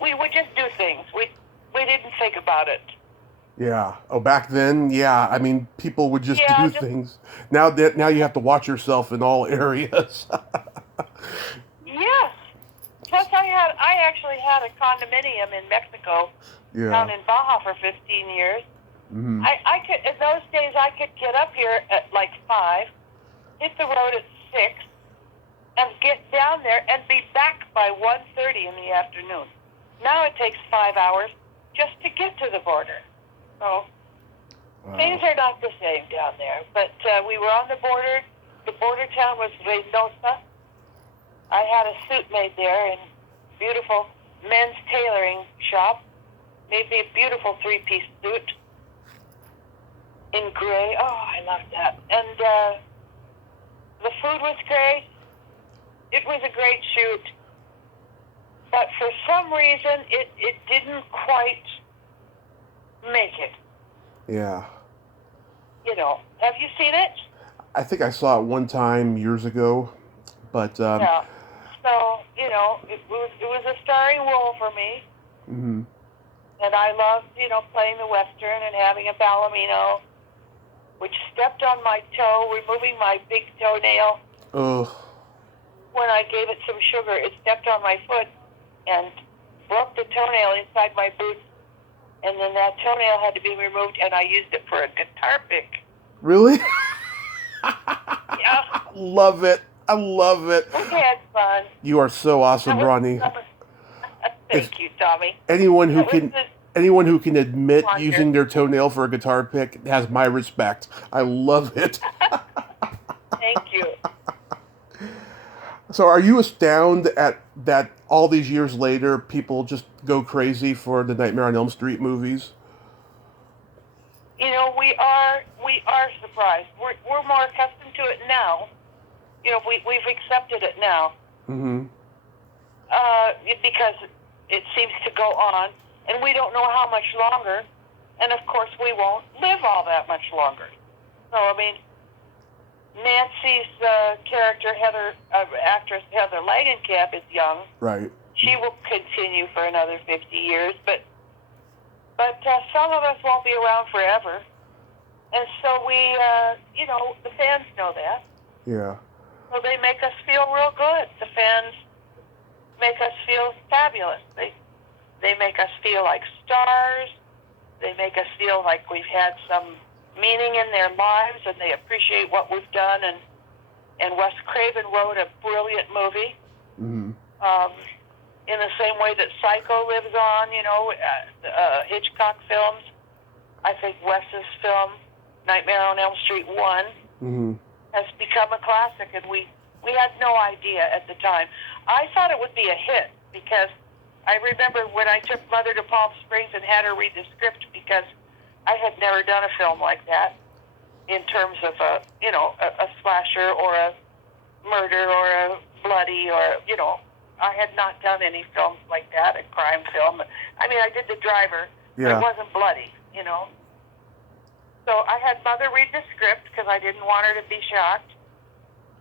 we would just do things. We didn't think about it. Yeah. Oh, back then, yeah. I mean, people would just do Yeah, things. Now you have to watch yourself in all areas. Yes. Plus, I actually had a condominium in Mexico, down in Baja for 15 years. Mm-hmm. I could, in those days, I could get up here at like 5, hit the road at 6, and get down there and be back by 1:30 in the afternoon. Now it takes 5 hours just to get to the border. So things are not the same down there. But we were on the border. The border town was Reynosa. I had a suit made there in beautiful men's tailoring shop. Made me a beautiful 3-piece suit in gray. Oh, I loved that. And the food was great. It was a great shoot. But for some reason, it didn't quite make it. Yeah. Have you seen it? I think I saw it one time years ago, but Yeah. So, it was a starring role for me. Mm-hmm. And I loved, playing the Western and having a Palomino, which stepped on my toe, removing my big toenail. Ugh. When I gave it some sugar, it stepped on my foot and broke the toenail inside my boot. And then that toenail had to be removed, and I used it for a guitar pick. Really? Yeah. Love it. I love it. We had fun. You are so awesome, Ronee. Thank you, Tommy. Anyone who can admit Wonder. using their toenail for a guitar pick has my respect. I love it. Thank you. So are you astounded at that all these years later people just go crazy for the Nightmare on Elm Street movies? We are surprised. We're more accustomed to it now. We've accepted it now. Mm-hmm. Because it seems to go on, and we don't know how much longer, and of course we won't live all that much longer. So, Nancy's character, actress Heather Langenkamp, is young. Right. She will continue for another 50 years, but some of us won't be around forever. And so we, the fans know that. Yeah. So they make us feel real good. The fans make us feel fabulous. They make us feel like stars. They make us feel like we've had some meaning in their lives, and they appreciate what we've done. And Wes Craven wrote a brilliant movie. Mm-hmm. In the same way that Psycho lives on, Hitchcock films. I think Wes's film, Nightmare on Elm Street 1, Mm-hmm. has become a classic, and we had no idea at the time. I thought it would be a hit because I remember when I took Mother to Palm Springs and had her read the script, because I had never done a film like that in terms of a slasher or a murder or a bloody or, I had not done any films like that, a crime film. I did The Driver, but it wasn't bloody, So I had Mother read the script because I didn't want her to be shocked.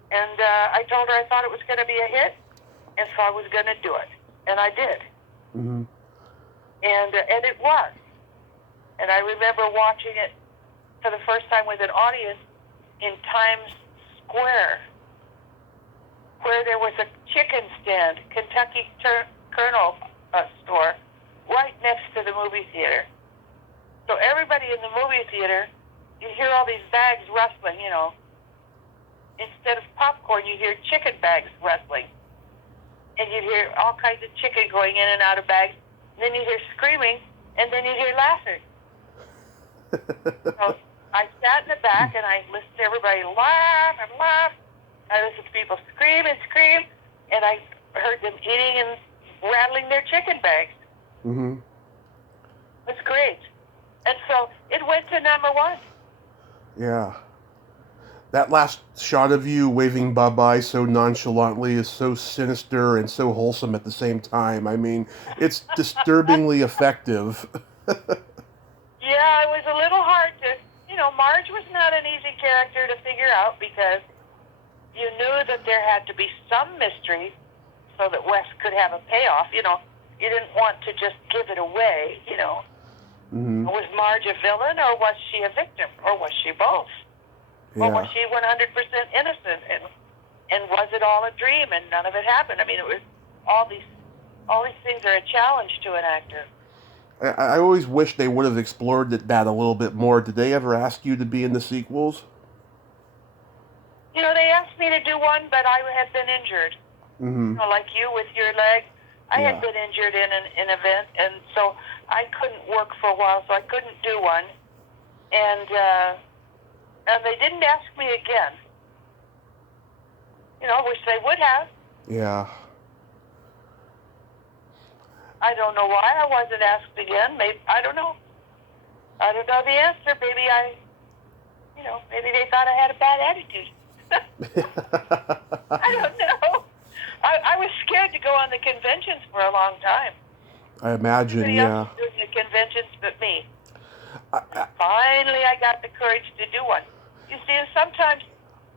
And I told her I thought it was going to be a hit, and so I was going to do it. And I did. Mm-hmm. And it was. And I remember watching it for the first time with an audience in Times Square, where there was a chicken stand, Kentucky Colonel store, right next to the movie theater. So everybody in the movie theater, you hear all these bags rustling, Instead of popcorn, you hear chicken bags rustling. And you hear all kinds of chicken going in and out of bags. And then you hear screaming, and then you hear laughing. So I sat in the back, and I listened to everybody laugh and laugh. I listened to people scream and scream, and I heard them eating and rattling their chicken bags. Mm-hmm. It was great. And so it went to #1. Yeah. That last shot of you waving bye-bye so nonchalantly is so sinister and so wholesome at the same time. I mean, it's disturbingly effective. Yeah, it was a little hard to, Marge was not an easy character to figure out because you knew that there had to be some mystery so that Wes could have a payoff. You didn't want to just give it away, Mm-hmm. Was Marge a villain or was she a victim or was she both? Or was Yeah. she 100% innocent and was it all a dream and none of it happened? I mean, it was all these things are a challenge to an actor. I always wish they would have explored that a little bit more. Did they ever ask you to be in the sequels? They asked me to do one, but I had been injured. Mm-hmm. Like you with your leg. I Yeah. had been injured in an event, and so I couldn't work for a while, so I couldn't do one. And they didn't ask me again. Which they would have. Yeah. I don't know why I wasn't asked again. Maybe I don't know. I don't know the answer. Maybe maybe they thought I had a bad attitude. I don't know. I was scared to go on the conventions for a long time. I imagine, Nobody yeah. else was doing the conventions but me. Finally, I got the courage to do one. You see, sometimes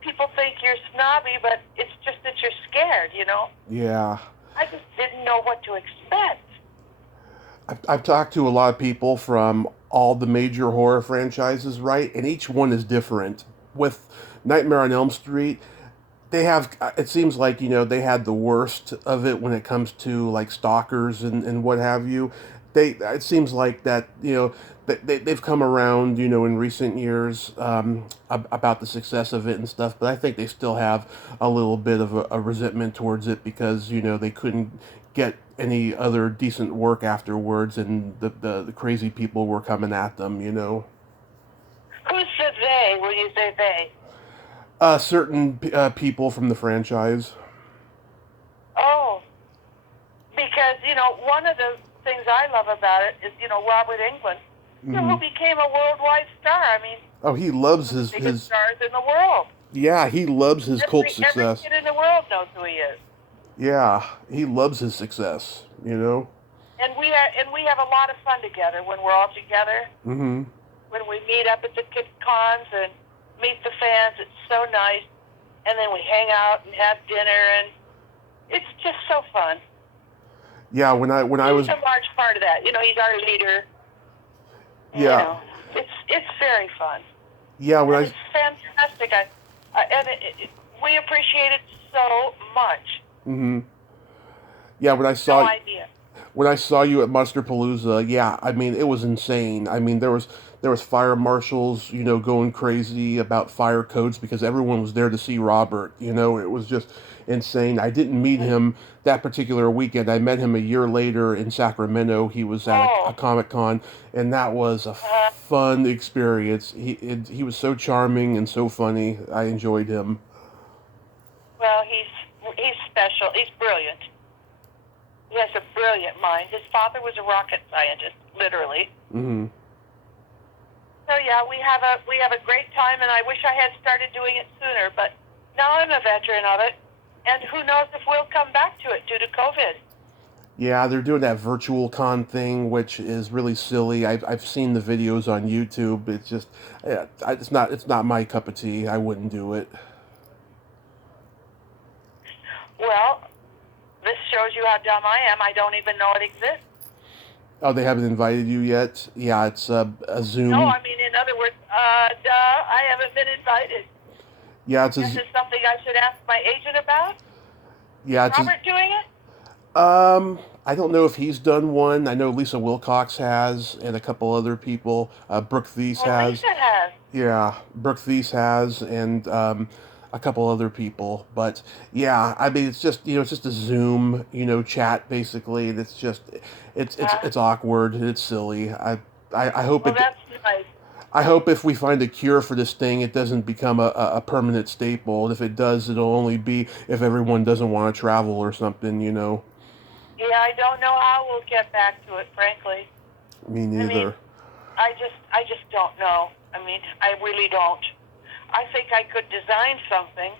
people think you're snobby, but it's just that you're scared, Yeah. I just didn't know what to expect. I've talked to a lot of people from all the major horror franchises, right? And each one is different. With Nightmare on Elm Street, they have, it seems like, they had the worst of it when it comes to like stalkers and what have you. It seems like that, they've come around, in recent years about the success of it and stuff, but I think they still have a little bit of a resentment towards it because, they couldn't get any other decent work afterwards and the crazy people were coming at them, Who's the they when you say they? Certain people from the franchise. Oh, because, one of the things I love about it is, Robert Englund, who became a worldwide star. I mean, Oh, he loves the biggest his stars in the world. yeah, he loves his cult Every success. kid in the world knows who he is. Yeah, he loves his success, And we have a lot of fun together when we're all together. Mm-hmm. When we meet up at the kid cons and meet the fans, it's so nice. And then we hang out and have dinner, and it's just so fun. Yeah, when I was He's a large part of that. He's our leader. yeah It's very fun. yeah when It's fantastic. We appreciate it so much. mm-hmm. Yeah, No idea. when I saw you at Monsterpalooza, yeah, I mean it was insane. I mean there was fire marshals, going crazy about fire codes because everyone was there to see Robert. It was just insane. I didn't meet him that particular weekend. I met him a year later in Sacramento. He was at a Comic-Con, and that was a fun experience. He was so charming and so funny. I enjoyed him. Well, he's special. He's brilliant. He has a brilliant mind. His father was a rocket scientist, literally. Mm-hmm. So yeah, we have a great time, and I wish I had started doing it sooner. But now I'm a veteran of it, and who knows if we'll come back to it due to COVID. Yeah, they're doing that virtual con thing, which is really silly. I've seen the videos on YouTube. It's just, it's not my cup of tea. I wouldn't do it. Well, this shows you how dumb I am. I don't even know it exists. Oh, they haven't invited you yet? Yeah, it's a Zoom. No, I mean, in other words, I haven't been invited. Yeah, it's a. Is this something I should ask my agent about? Yeah, it's Robert doing it? I don't know if he's done one. I know Lisa Wilcox has, and a couple other people. Brooke Thies has. Lisa has. Yeah, Brooke Thies has, and a couple other people. But yeah, I mean, it's just it's just a Zoom chat basically, and it's just it's awkward and it's silly. I hope Well, that's nice. I hope if we find a cure for this thing, it doesn't become a permanent staple. And if it does, it'll only be if everyone doesn't want to travel or something, Yeah, I don't know how we'll get back to it, frankly. Me neither. I just don't know. I mean, I really don't. I think I could design something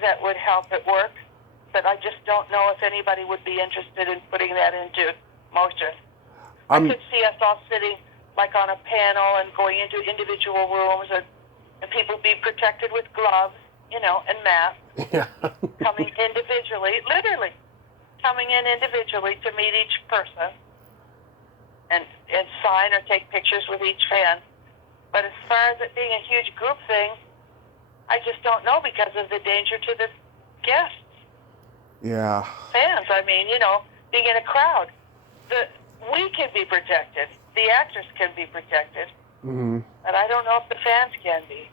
that would help it work, but I just don't know if anybody would be interested in putting that into motion. I could see us all sitting like on a panel and going into individual rooms, and people be protected with gloves, and masks, Yeah. coming individually, literally coming in individually to meet each person and sign or take pictures with each fan. But as far as it being a huge group thing, I just don't know because of the danger to the guests. Yeah. Fans, I mean, being in a crowd. We can be protected. The actors can be protected. Mm-hmm. But I don't know if the fans can be.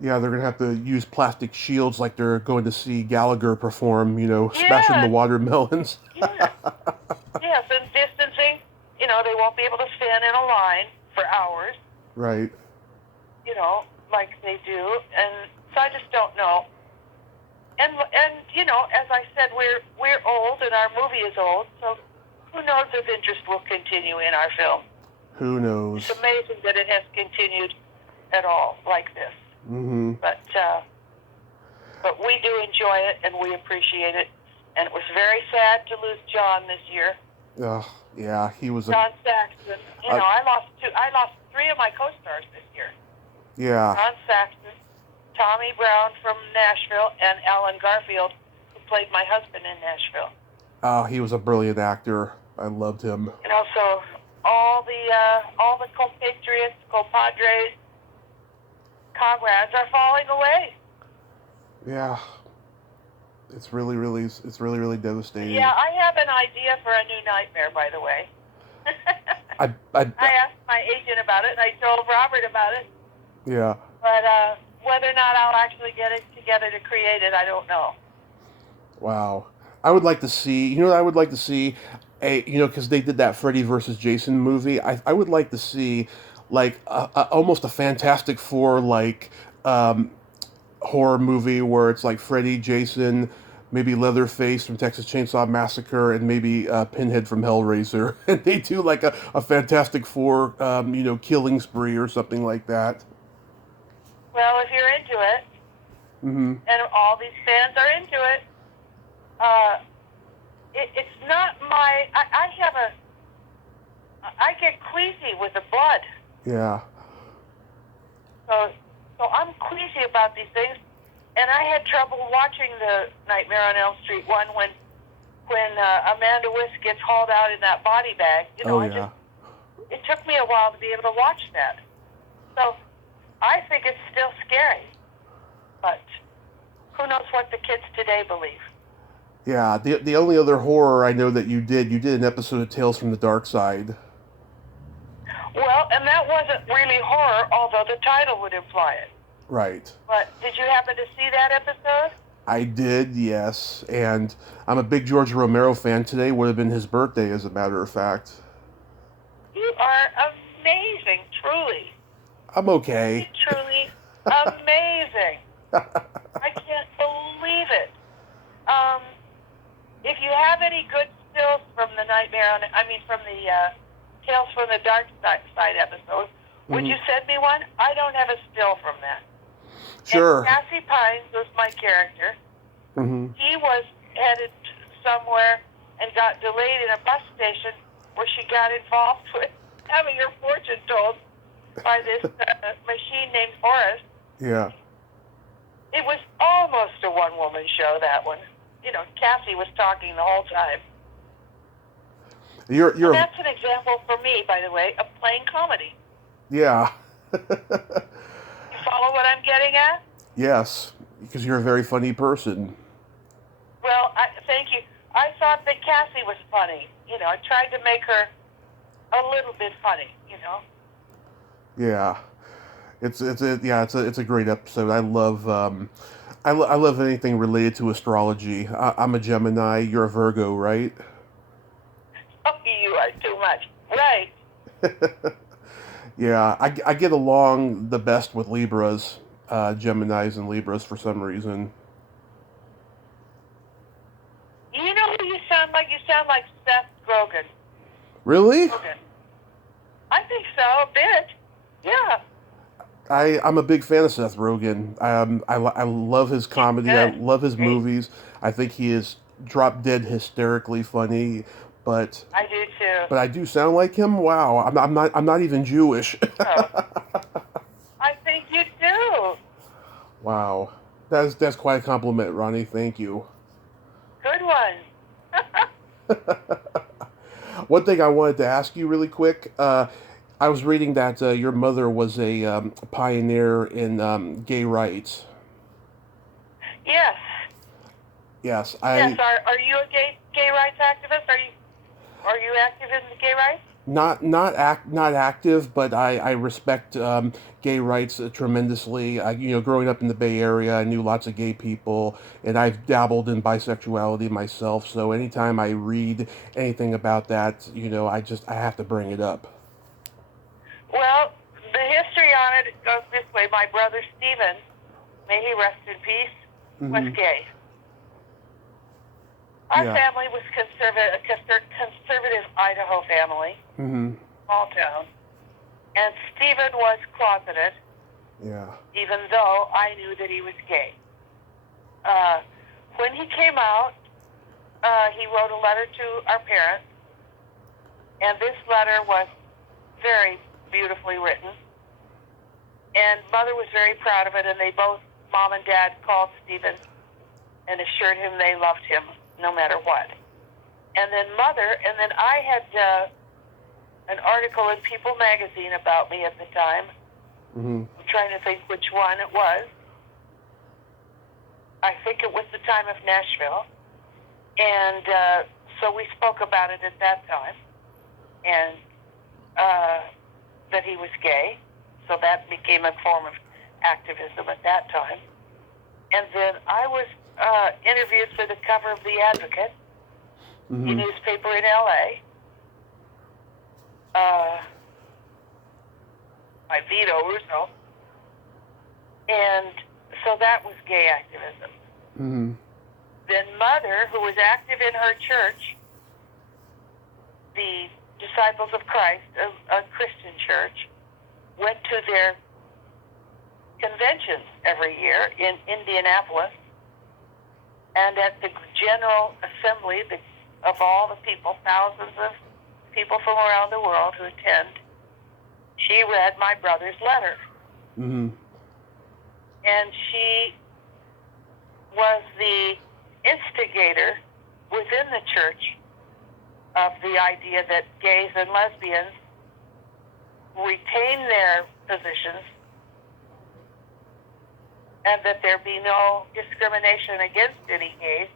Yeah, they're going to have to use plastic shields like they're going to see Gallagher perform, smashing the watermelons. Yeah. Yes, and distancing. They won't be able to stand in a line for hours. Right. Like they do. And so I just don't know. And as I said, we're old and our movie is old, so who knows if interest will continue in our film. Who knows? It's amazing that it has continued at all like this. Mm-hmm. But we do enjoy it and we appreciate it. And it was very sad to lose John this year. Yeah, he was John Saxon. I lost 3 of my co-stars this year. Yeah. John Saxon, Tommy Brown from Nashville, and Alan Garfield, who played my husband in Nashville. Oh, he was a brilliant actor. I loved him. And also all the compatriots, compadres, comrades are falling away. Yeah. It's really, really devastating. Yeah, I have an idea for a new nightmare, by the way. I asked my agent about it, and I told Robert about it. Yeah. But whether or not I'll actually get it together to create it, I don't know. Wow. I would like to see, what I would like to see, because they did that Freddy versus Jason movie. I would like to see, like, almost a Fantastic Four, like, horror movie where it's like Freddy, Jason, maybe Leatherface from Texas Chainsaw Massacre, and maybe Pinhead from Hellraiser. And they do like a Fantastic Four, killing spree or something like that. Well, if you're into it, mm-hmm. and all these fans are into it, it's not my... I get queasy with the blood. Yeah. So I'm queasy about these things, and I had trouble watching the Nightmare on Elm Street one when Amanda Wisk gets hauled out in that body bag. It took me a while to be able to watch that. So I think it's still scary, but who knows what the kids today believe. Yeah, the only other horror I know that you did an episode of Tales from the Dark Side. Well, and that wasn't really horror, although the title would imply it. Right. But did you happen to see that episode? I did, yes. And I'm a big George Romero fan. Today would have been his birthday, as a matter of fact. You are amazing, truly. I'm okay. Truly amazing. I can't believe it. If you have any good stills from the from the Tales from the Dark Side episode, would you send me one? I don't have a still from that. Sure. And Cassie Pines was my character. Mm-hmm. He was headed somewhere and got delayed in a bus station where she got involved with having her fortune told by this machine named Horace. Yeah. It was almost a one-woman show, that one. Cassie was talking the whole time. And that's an example for me, by the way, of plain comedy. Yeah. You follow what I'm getting at? Yes, because you're a very funny person. Well, thank you. I thought that Cassie was funny. I tried to make her a little bit funny. Yeah, it's a great episode. I love I love anything related to astrology. I'm a Gemini. You're a Virgo, right? Oh, you are too much. Right. Yeah, I get along the best with Libras, Geminis and Libras for some reason. You know who you sound like? You sound like Seth Rogen. Really? Rogen. I think think so, a bit. Yeah. I'm a big fan of Seth Rogen. I love his comedy. I Good. love his Great. movies. I think he is drop dead hysterically funny. But I do too. I do sound like him. Wow, I'm not even Jewish. Oh, I think you do. Wow, that's quite a compliment, Ronnie. Thank you. Good one. One thing I wanted to ask you really quick. I was reading that your mother was a pioneer in gay rights. Yes. Yes, Yes. Are you a gay rights activist? Are you active in the gay rights? not active, but I respect gay rights tremendously. Growing up in the Bay Area, I knew lots of gay people, and I've dabbled in bisexuality myself. So anytime I read anything about that, I have to bring it up. Well, the history on it goes this way. My brother Stephen, may he rest in peace, was gay. Our Yeah. family was conservative Idaho family, small town, and Stephen was closeted. Yeah. Even though I knew that he was gay. When he came out, he wrote a letter to our parents, and this letter was very beautifully written. And Mother was very proud of it, and they both, Mom and Dad, called Stephen and assured him they loved him no matter what. And then I had an article in People magazine about me at the time. I'm trying to think which one it was. I think it was the time of Nashville. And so we spoke about it at that time. And that he was gay. So that became a form of activism at that time. And then I was interviewed for the cover of The Advocate, a newspaper in L.A. By Vito Russo. And so that was gay activism. Then Mother, who was active in her church, the Disciples of Christ, a Christian church, went to their conventions every year in Indianapolis. And at the General Assembly of all the people, thousands of people from around the world who attend, she read my brother's letter. And she was the instigator within the church of the idea that gays and lesbians retain their positions and that there be no discrimination against any gays.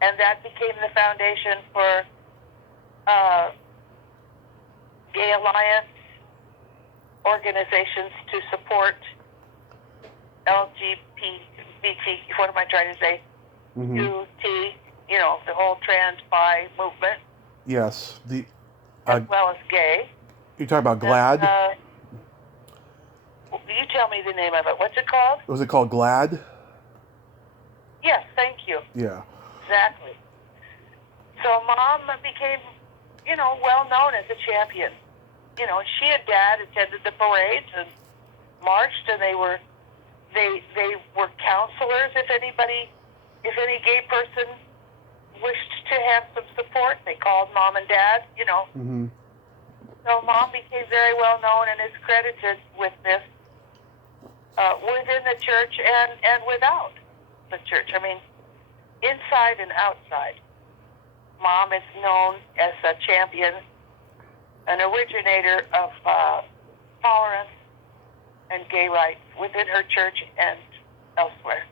And that became the foundation for Gay Alliance organizations to support LGBT, what am I trying to say? QT, the whole trans bi movement. Yes. As well as gay. You're talking about GLAD? You tell me the name of it. What's it called? Was it called GLAD? Yes, thank you. Yeah. Exactly. So Mom became, well known as a champion. She and Dad attended the parades and marched, and they were counselors. If any gay person wished to have some support, they called Mom and Dad. So Mom became very well known and is credited with this within the church and without the church. I mean, inside and outside. Mom is known as a champion, an originator of tolerance and gay rights within her church and elsewhere.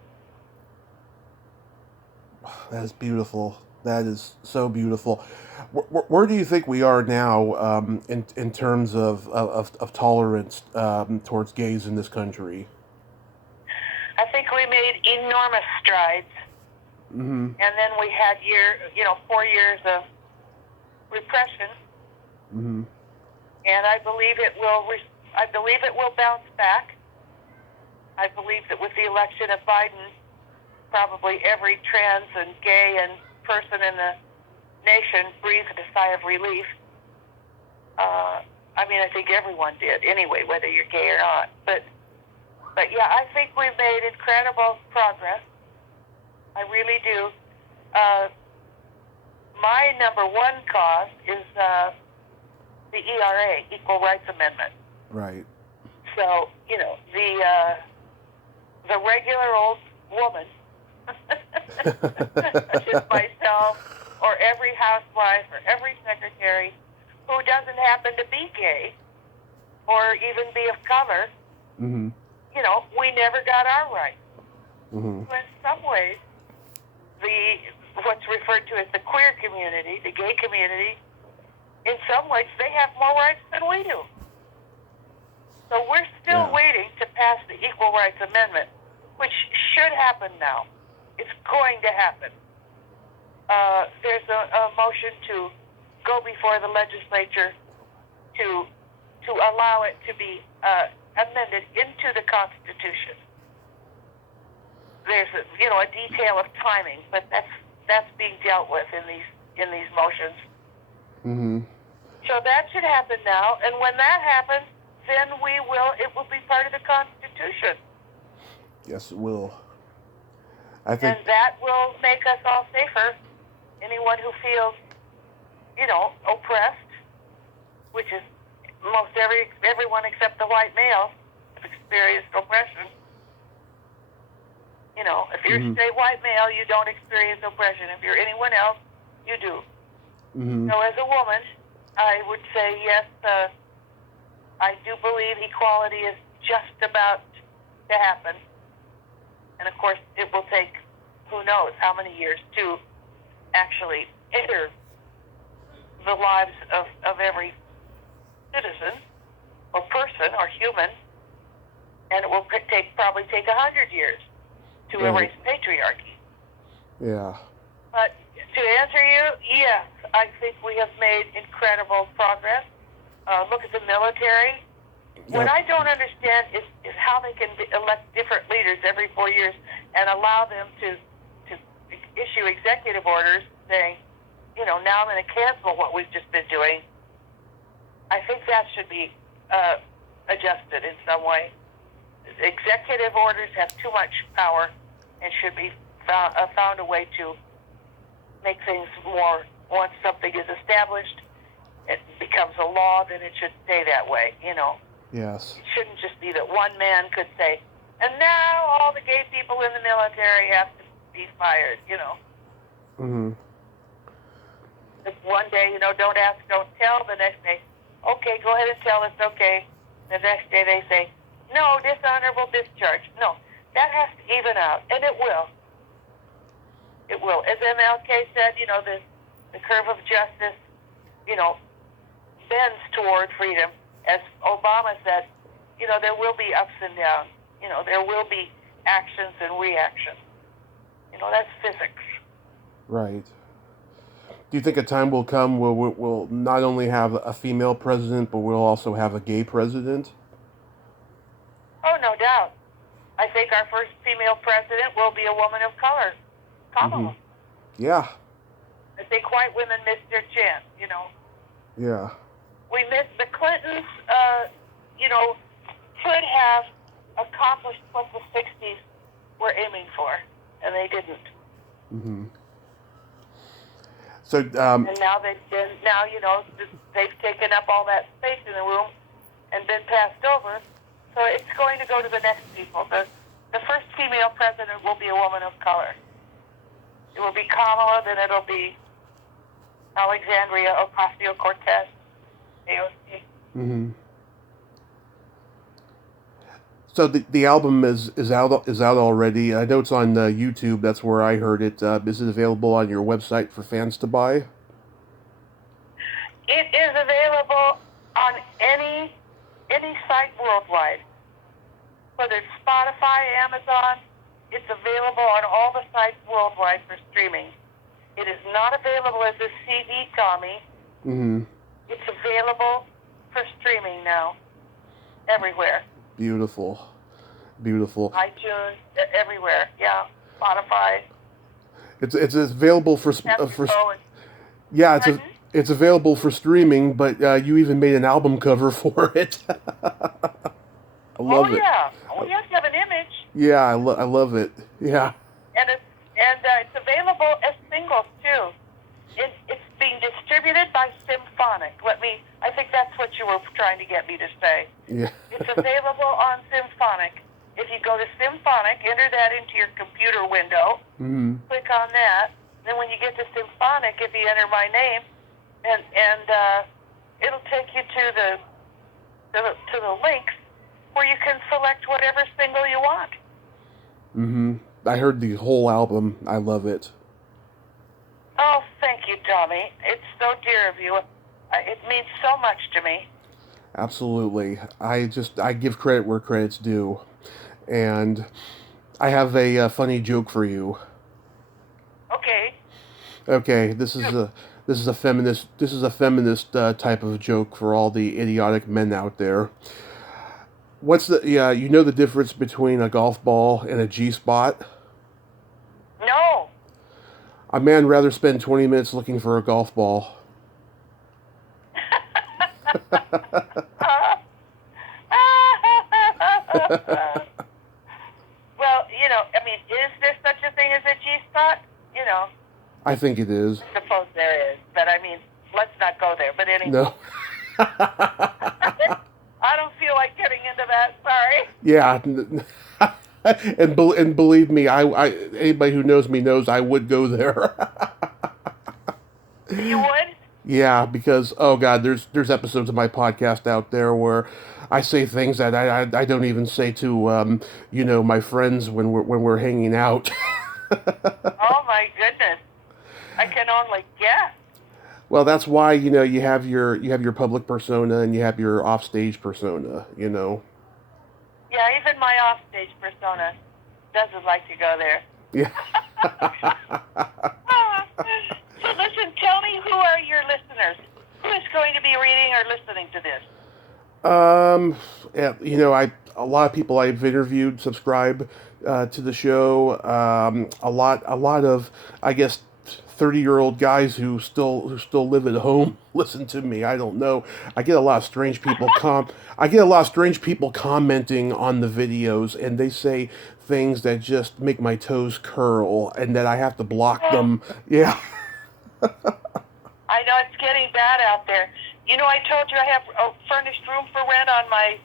That is beautiful. That is so beautiful. Where do you think we are now in terms of tolerance towards gays in this country? I think we made enormous strides. And then we had 4 years of repression. And I believe it will bounce back. I believe that with the election of Biden, probably every trans and gay and person in the nation breathed a sigh of relief. I mean, I think everyone did anyway, whether you're gay or not. But yeah, I think we've made incredible progress. I really do. My number one cause is the ERA, Equal Rights Amendment. Right. So, you know, the regular old woman, such as myself, or every housewife, or every secretary who doesn't happen to be gay, or even be of color, Mm-hmm. you know, we never got our rights. Mm-hmm. So in some ways, what's referred to as the queer community, the gay community, in some ways, they have more rights than we do. So we're still waiting to pass the Equal Rights Amendment, which should happen now. It's going to happen. There's a motion to go before the legislature to allow it to be amended into the Constitution. There's a detail of timing, but that's being dealt with in these motions. Mm-hmm. So that should happen now, and when that happens, then it will be part of the Constitution. Yes, it will. I think. And that will make us all safer. Anyone who feels, oppressed, which is most everyone except the white male have experienced oppression. You know, if you're Mm-hmm. a white male, you don't experience oppression. If you're anyone else, you do. Mm-hmm. So as a woman, I would say yes, I do believe equality is just about to happen. And of course, it will take who knows how many years to actually enter the lives of every citizen or person or human. And it will probably take 100 years to erase patriarchy. Yeah. But to answer you, yes, I think we have made incredible progress. Look at the military. What I don't understand is how they can elect different leaders every 4 years and allow them to issue executive orders saying, now I'm going to cancel what we've just been doing. I think that should be adjusted in some way. Executive orders have too much power and should be found a way to make things more, once something is established, it becomes a law, then it should stay that way, Yes. It shouldn't just be that one man could say, and now all the gay people in the military have to be fired, Mm-hmm. If one day, don't ask, don't tell. The next day, okay, go ahead and tell us, okay. The next day they say, no, dishonorable discharge. No, that has to even out, and it will. It will. As MLK said, the curve of justice, bends toward freedom. As Obama said, there will be ups and downs. There will be actions and reactions. That's physics. Right. Do you think a time will come where we'll not only have a female president, but we'll also have a gay president? Oh, no doubt. I think our first female president will be a woman of color, Kamala. Mm-hmm. Yeah. I think white women missed their chance, Yeah. We missed the Clintons, could have accomplished what the 60s were aiming for, and they didn't. Mm-hmm. So, And now they've taken up all that space in the room and been passed over. So it's going to go to the next people. The first female president will be a woman of color. It will be Kamala, then it'll be Alexandria Ocasio-Cortez, AOC. mm-hmm. So the album is out already. I know it's on YouTube. That's where I heard it. Is it available on your website for fans to buy? It is available on any site worldwide, whether it's Spotify, Amazon. It's available on all the sites worldwide for streaming. It is not available as a CD, Tommy. Mm-hmm. It's available for streaming now, everywhere. Beautiful. Beautiful. iTunes, everywhere. Yeah, Spotify. It's available for Pepsi. yeah, It's available for streaming, but you even made an album cover for it. I Oh love it. yeah. Oh, you have to have an image, Yeah, I love it. Yeah. and it's available as singles too. It's being distributed by Symphonic. I think that's what you were trying to get me to say. Yeah. It's available on Symphonic. If you go to Symphonic, enter that into your computer window, click on that, then when you get to Symphonic, if you enter my name, and it'll take you to the links where you can select whatever single you want. I heard the whole album. I love it. Oh, thank you, Tommy. It's so dear of you. It means so much to me. Absolutely. I give credit where credit's due. And I have a funny joke for you. Okay. Okay, this is a feminist type of joke for all the idiotic men out there. You know the difference between a golf ball and a G-spot? No. A man rather spend 20 minutes looking for a golf ball. Well, is there such a thing as a G-spot? I think it is. I suppose there is, but let's not go there. But anyway. No. I don't feel like getting into that. Sorry. Yeah. And believe me, I anybody who knows me knows I would go there. You would? Yeah, because oh god, there's episodes of my podcast out there where I say things that I don't even say to my friends when we're hanging out. Oh my goodness, I can only guess. Well, that's why you have your public persona and you have your offstage persona. Yeah, even my offstage persona doesn't like to go there. Yeah. So listen, tell me, who are your listeners? Who is going to be reading or listening to this? A lot of people I've interviewed subscribe to the show. A lot of, I guess, 30-year-old guys who still live at home listen to me. I don't know. I get a lot of strange people commenting on the videos, and they say things that just make my toes curl, and that I have to block them. Yeah. I know it's getting bad out there. I told you I have a furnished room for rent on the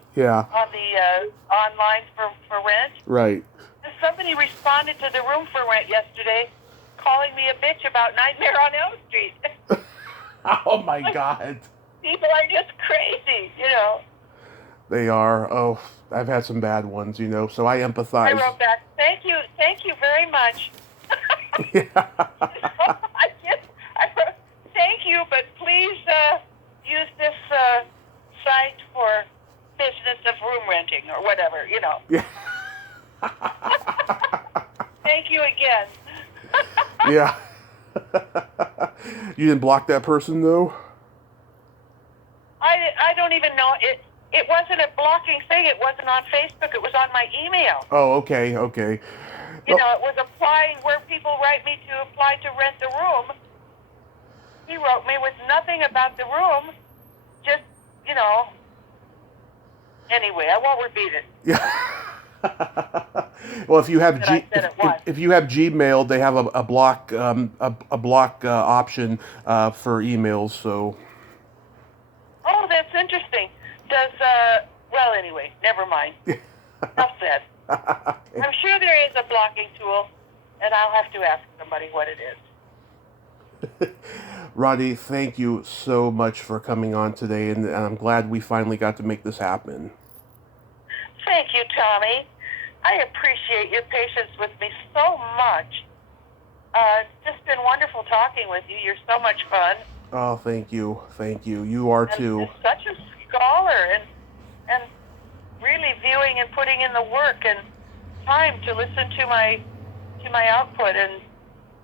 online for rent. Right. And somebody responded to the room for rent yesterday, calling me a bitch about Nightmare on Elm Street. Oh my God. People are just crazy, They are. Oh, I've had some bad ones, so I empathize. I wrote back, thank you very much. Yeah. I wrote, thank you, but please use this site for business of room renting or whatever, Yeah. Thank you again. Yeah. You didn't block that person, though? I don't even know. It wasn't a blocking thing. It wasn't on Facebook. It was on my email. Oh, okay. It was applying where people write me to apply to rent the room. He wrote me with nothing about the room. Just, Anyway, I won't repeat it. Yeah. Well, if you have Gmail, they have a block option for emails. So. Oh, that's interesting. Well, anyway, never mind. Enough said. I'm sure there is a blocking tool, and I'll have to ask somebody what it is. Ronee, thank you so much for coming on today, and I'm glad we finally got to make this happen. Thank you, Tommy. I appreciate your patience with me so much. It's just been wonderful talking with you. You're so much fun. Oh, thank you. You are too. And such a scholar, and really viewing and putting in the work and time to listen to my output, and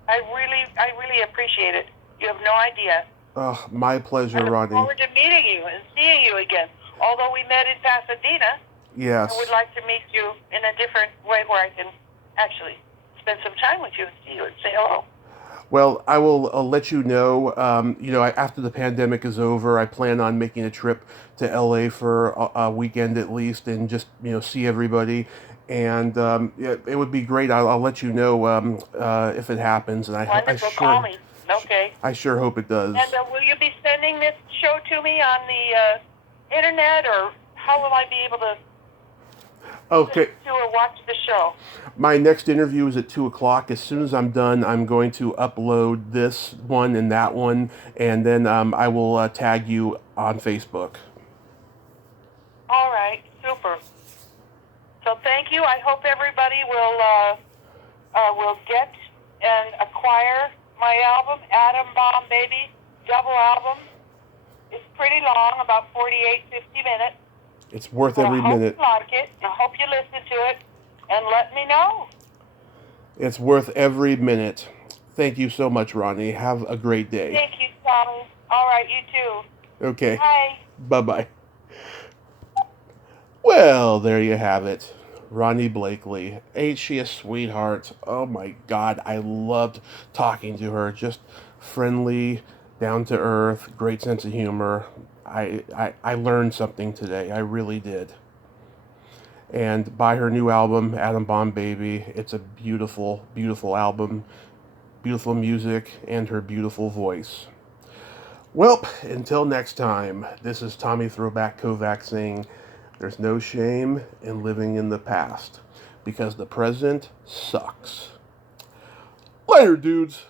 I really appreciate it. You have no idea. Oh, my pleasure, Ronee. I look forward to meeting you and seeing you again. Although we met in Pasadena, yes, I would like to meet you in a different way where I can actually spend some time with you and see you and say hello. Well, I will let you know. After the pandemic is over, I plan on making a trip to LA for a weekend at least, and just see everybody. And yeah, it would be great. I'll let you know if it happens, and Wonderful. Call me. Okay. I sure hope it does. And will you be sending this show to me on the internet, or how will I be able to Okay. listen to or watch the show? My next interview is at 2 o'clock. As soon as I'm done, I'm going to upload this one and that one, and then I will tag you on Facebook. All right. Super. So thank you. I hope everybody will get and acquire my album, Atom Bomb Baby, double album. It's pretty long, about 48, 50 minutes. It's worth every minute. I hope you like it. I hope you listen to it, and let me know. It's worth every minute. Thank you so much, Ronnie. Have a great day. Thank you, Tommy. All right, you too. Okay. Bye. Bye-bye. Well, there you have it. Ronee Blakely. Ain't she a sweetheart? Oh my God, I loved talking to her. Just friendly, down to earth, great sense of humor. I learned something today. I really did. And buy her new album, Atom Bomb Baby. It's a beautiful, beautiful album. Beautiful music and her beautiful voice. Well, until next time, this is Tommy Throwback Kovac saying, there's no shame in living in the past, because the present sucks. Later, dudes.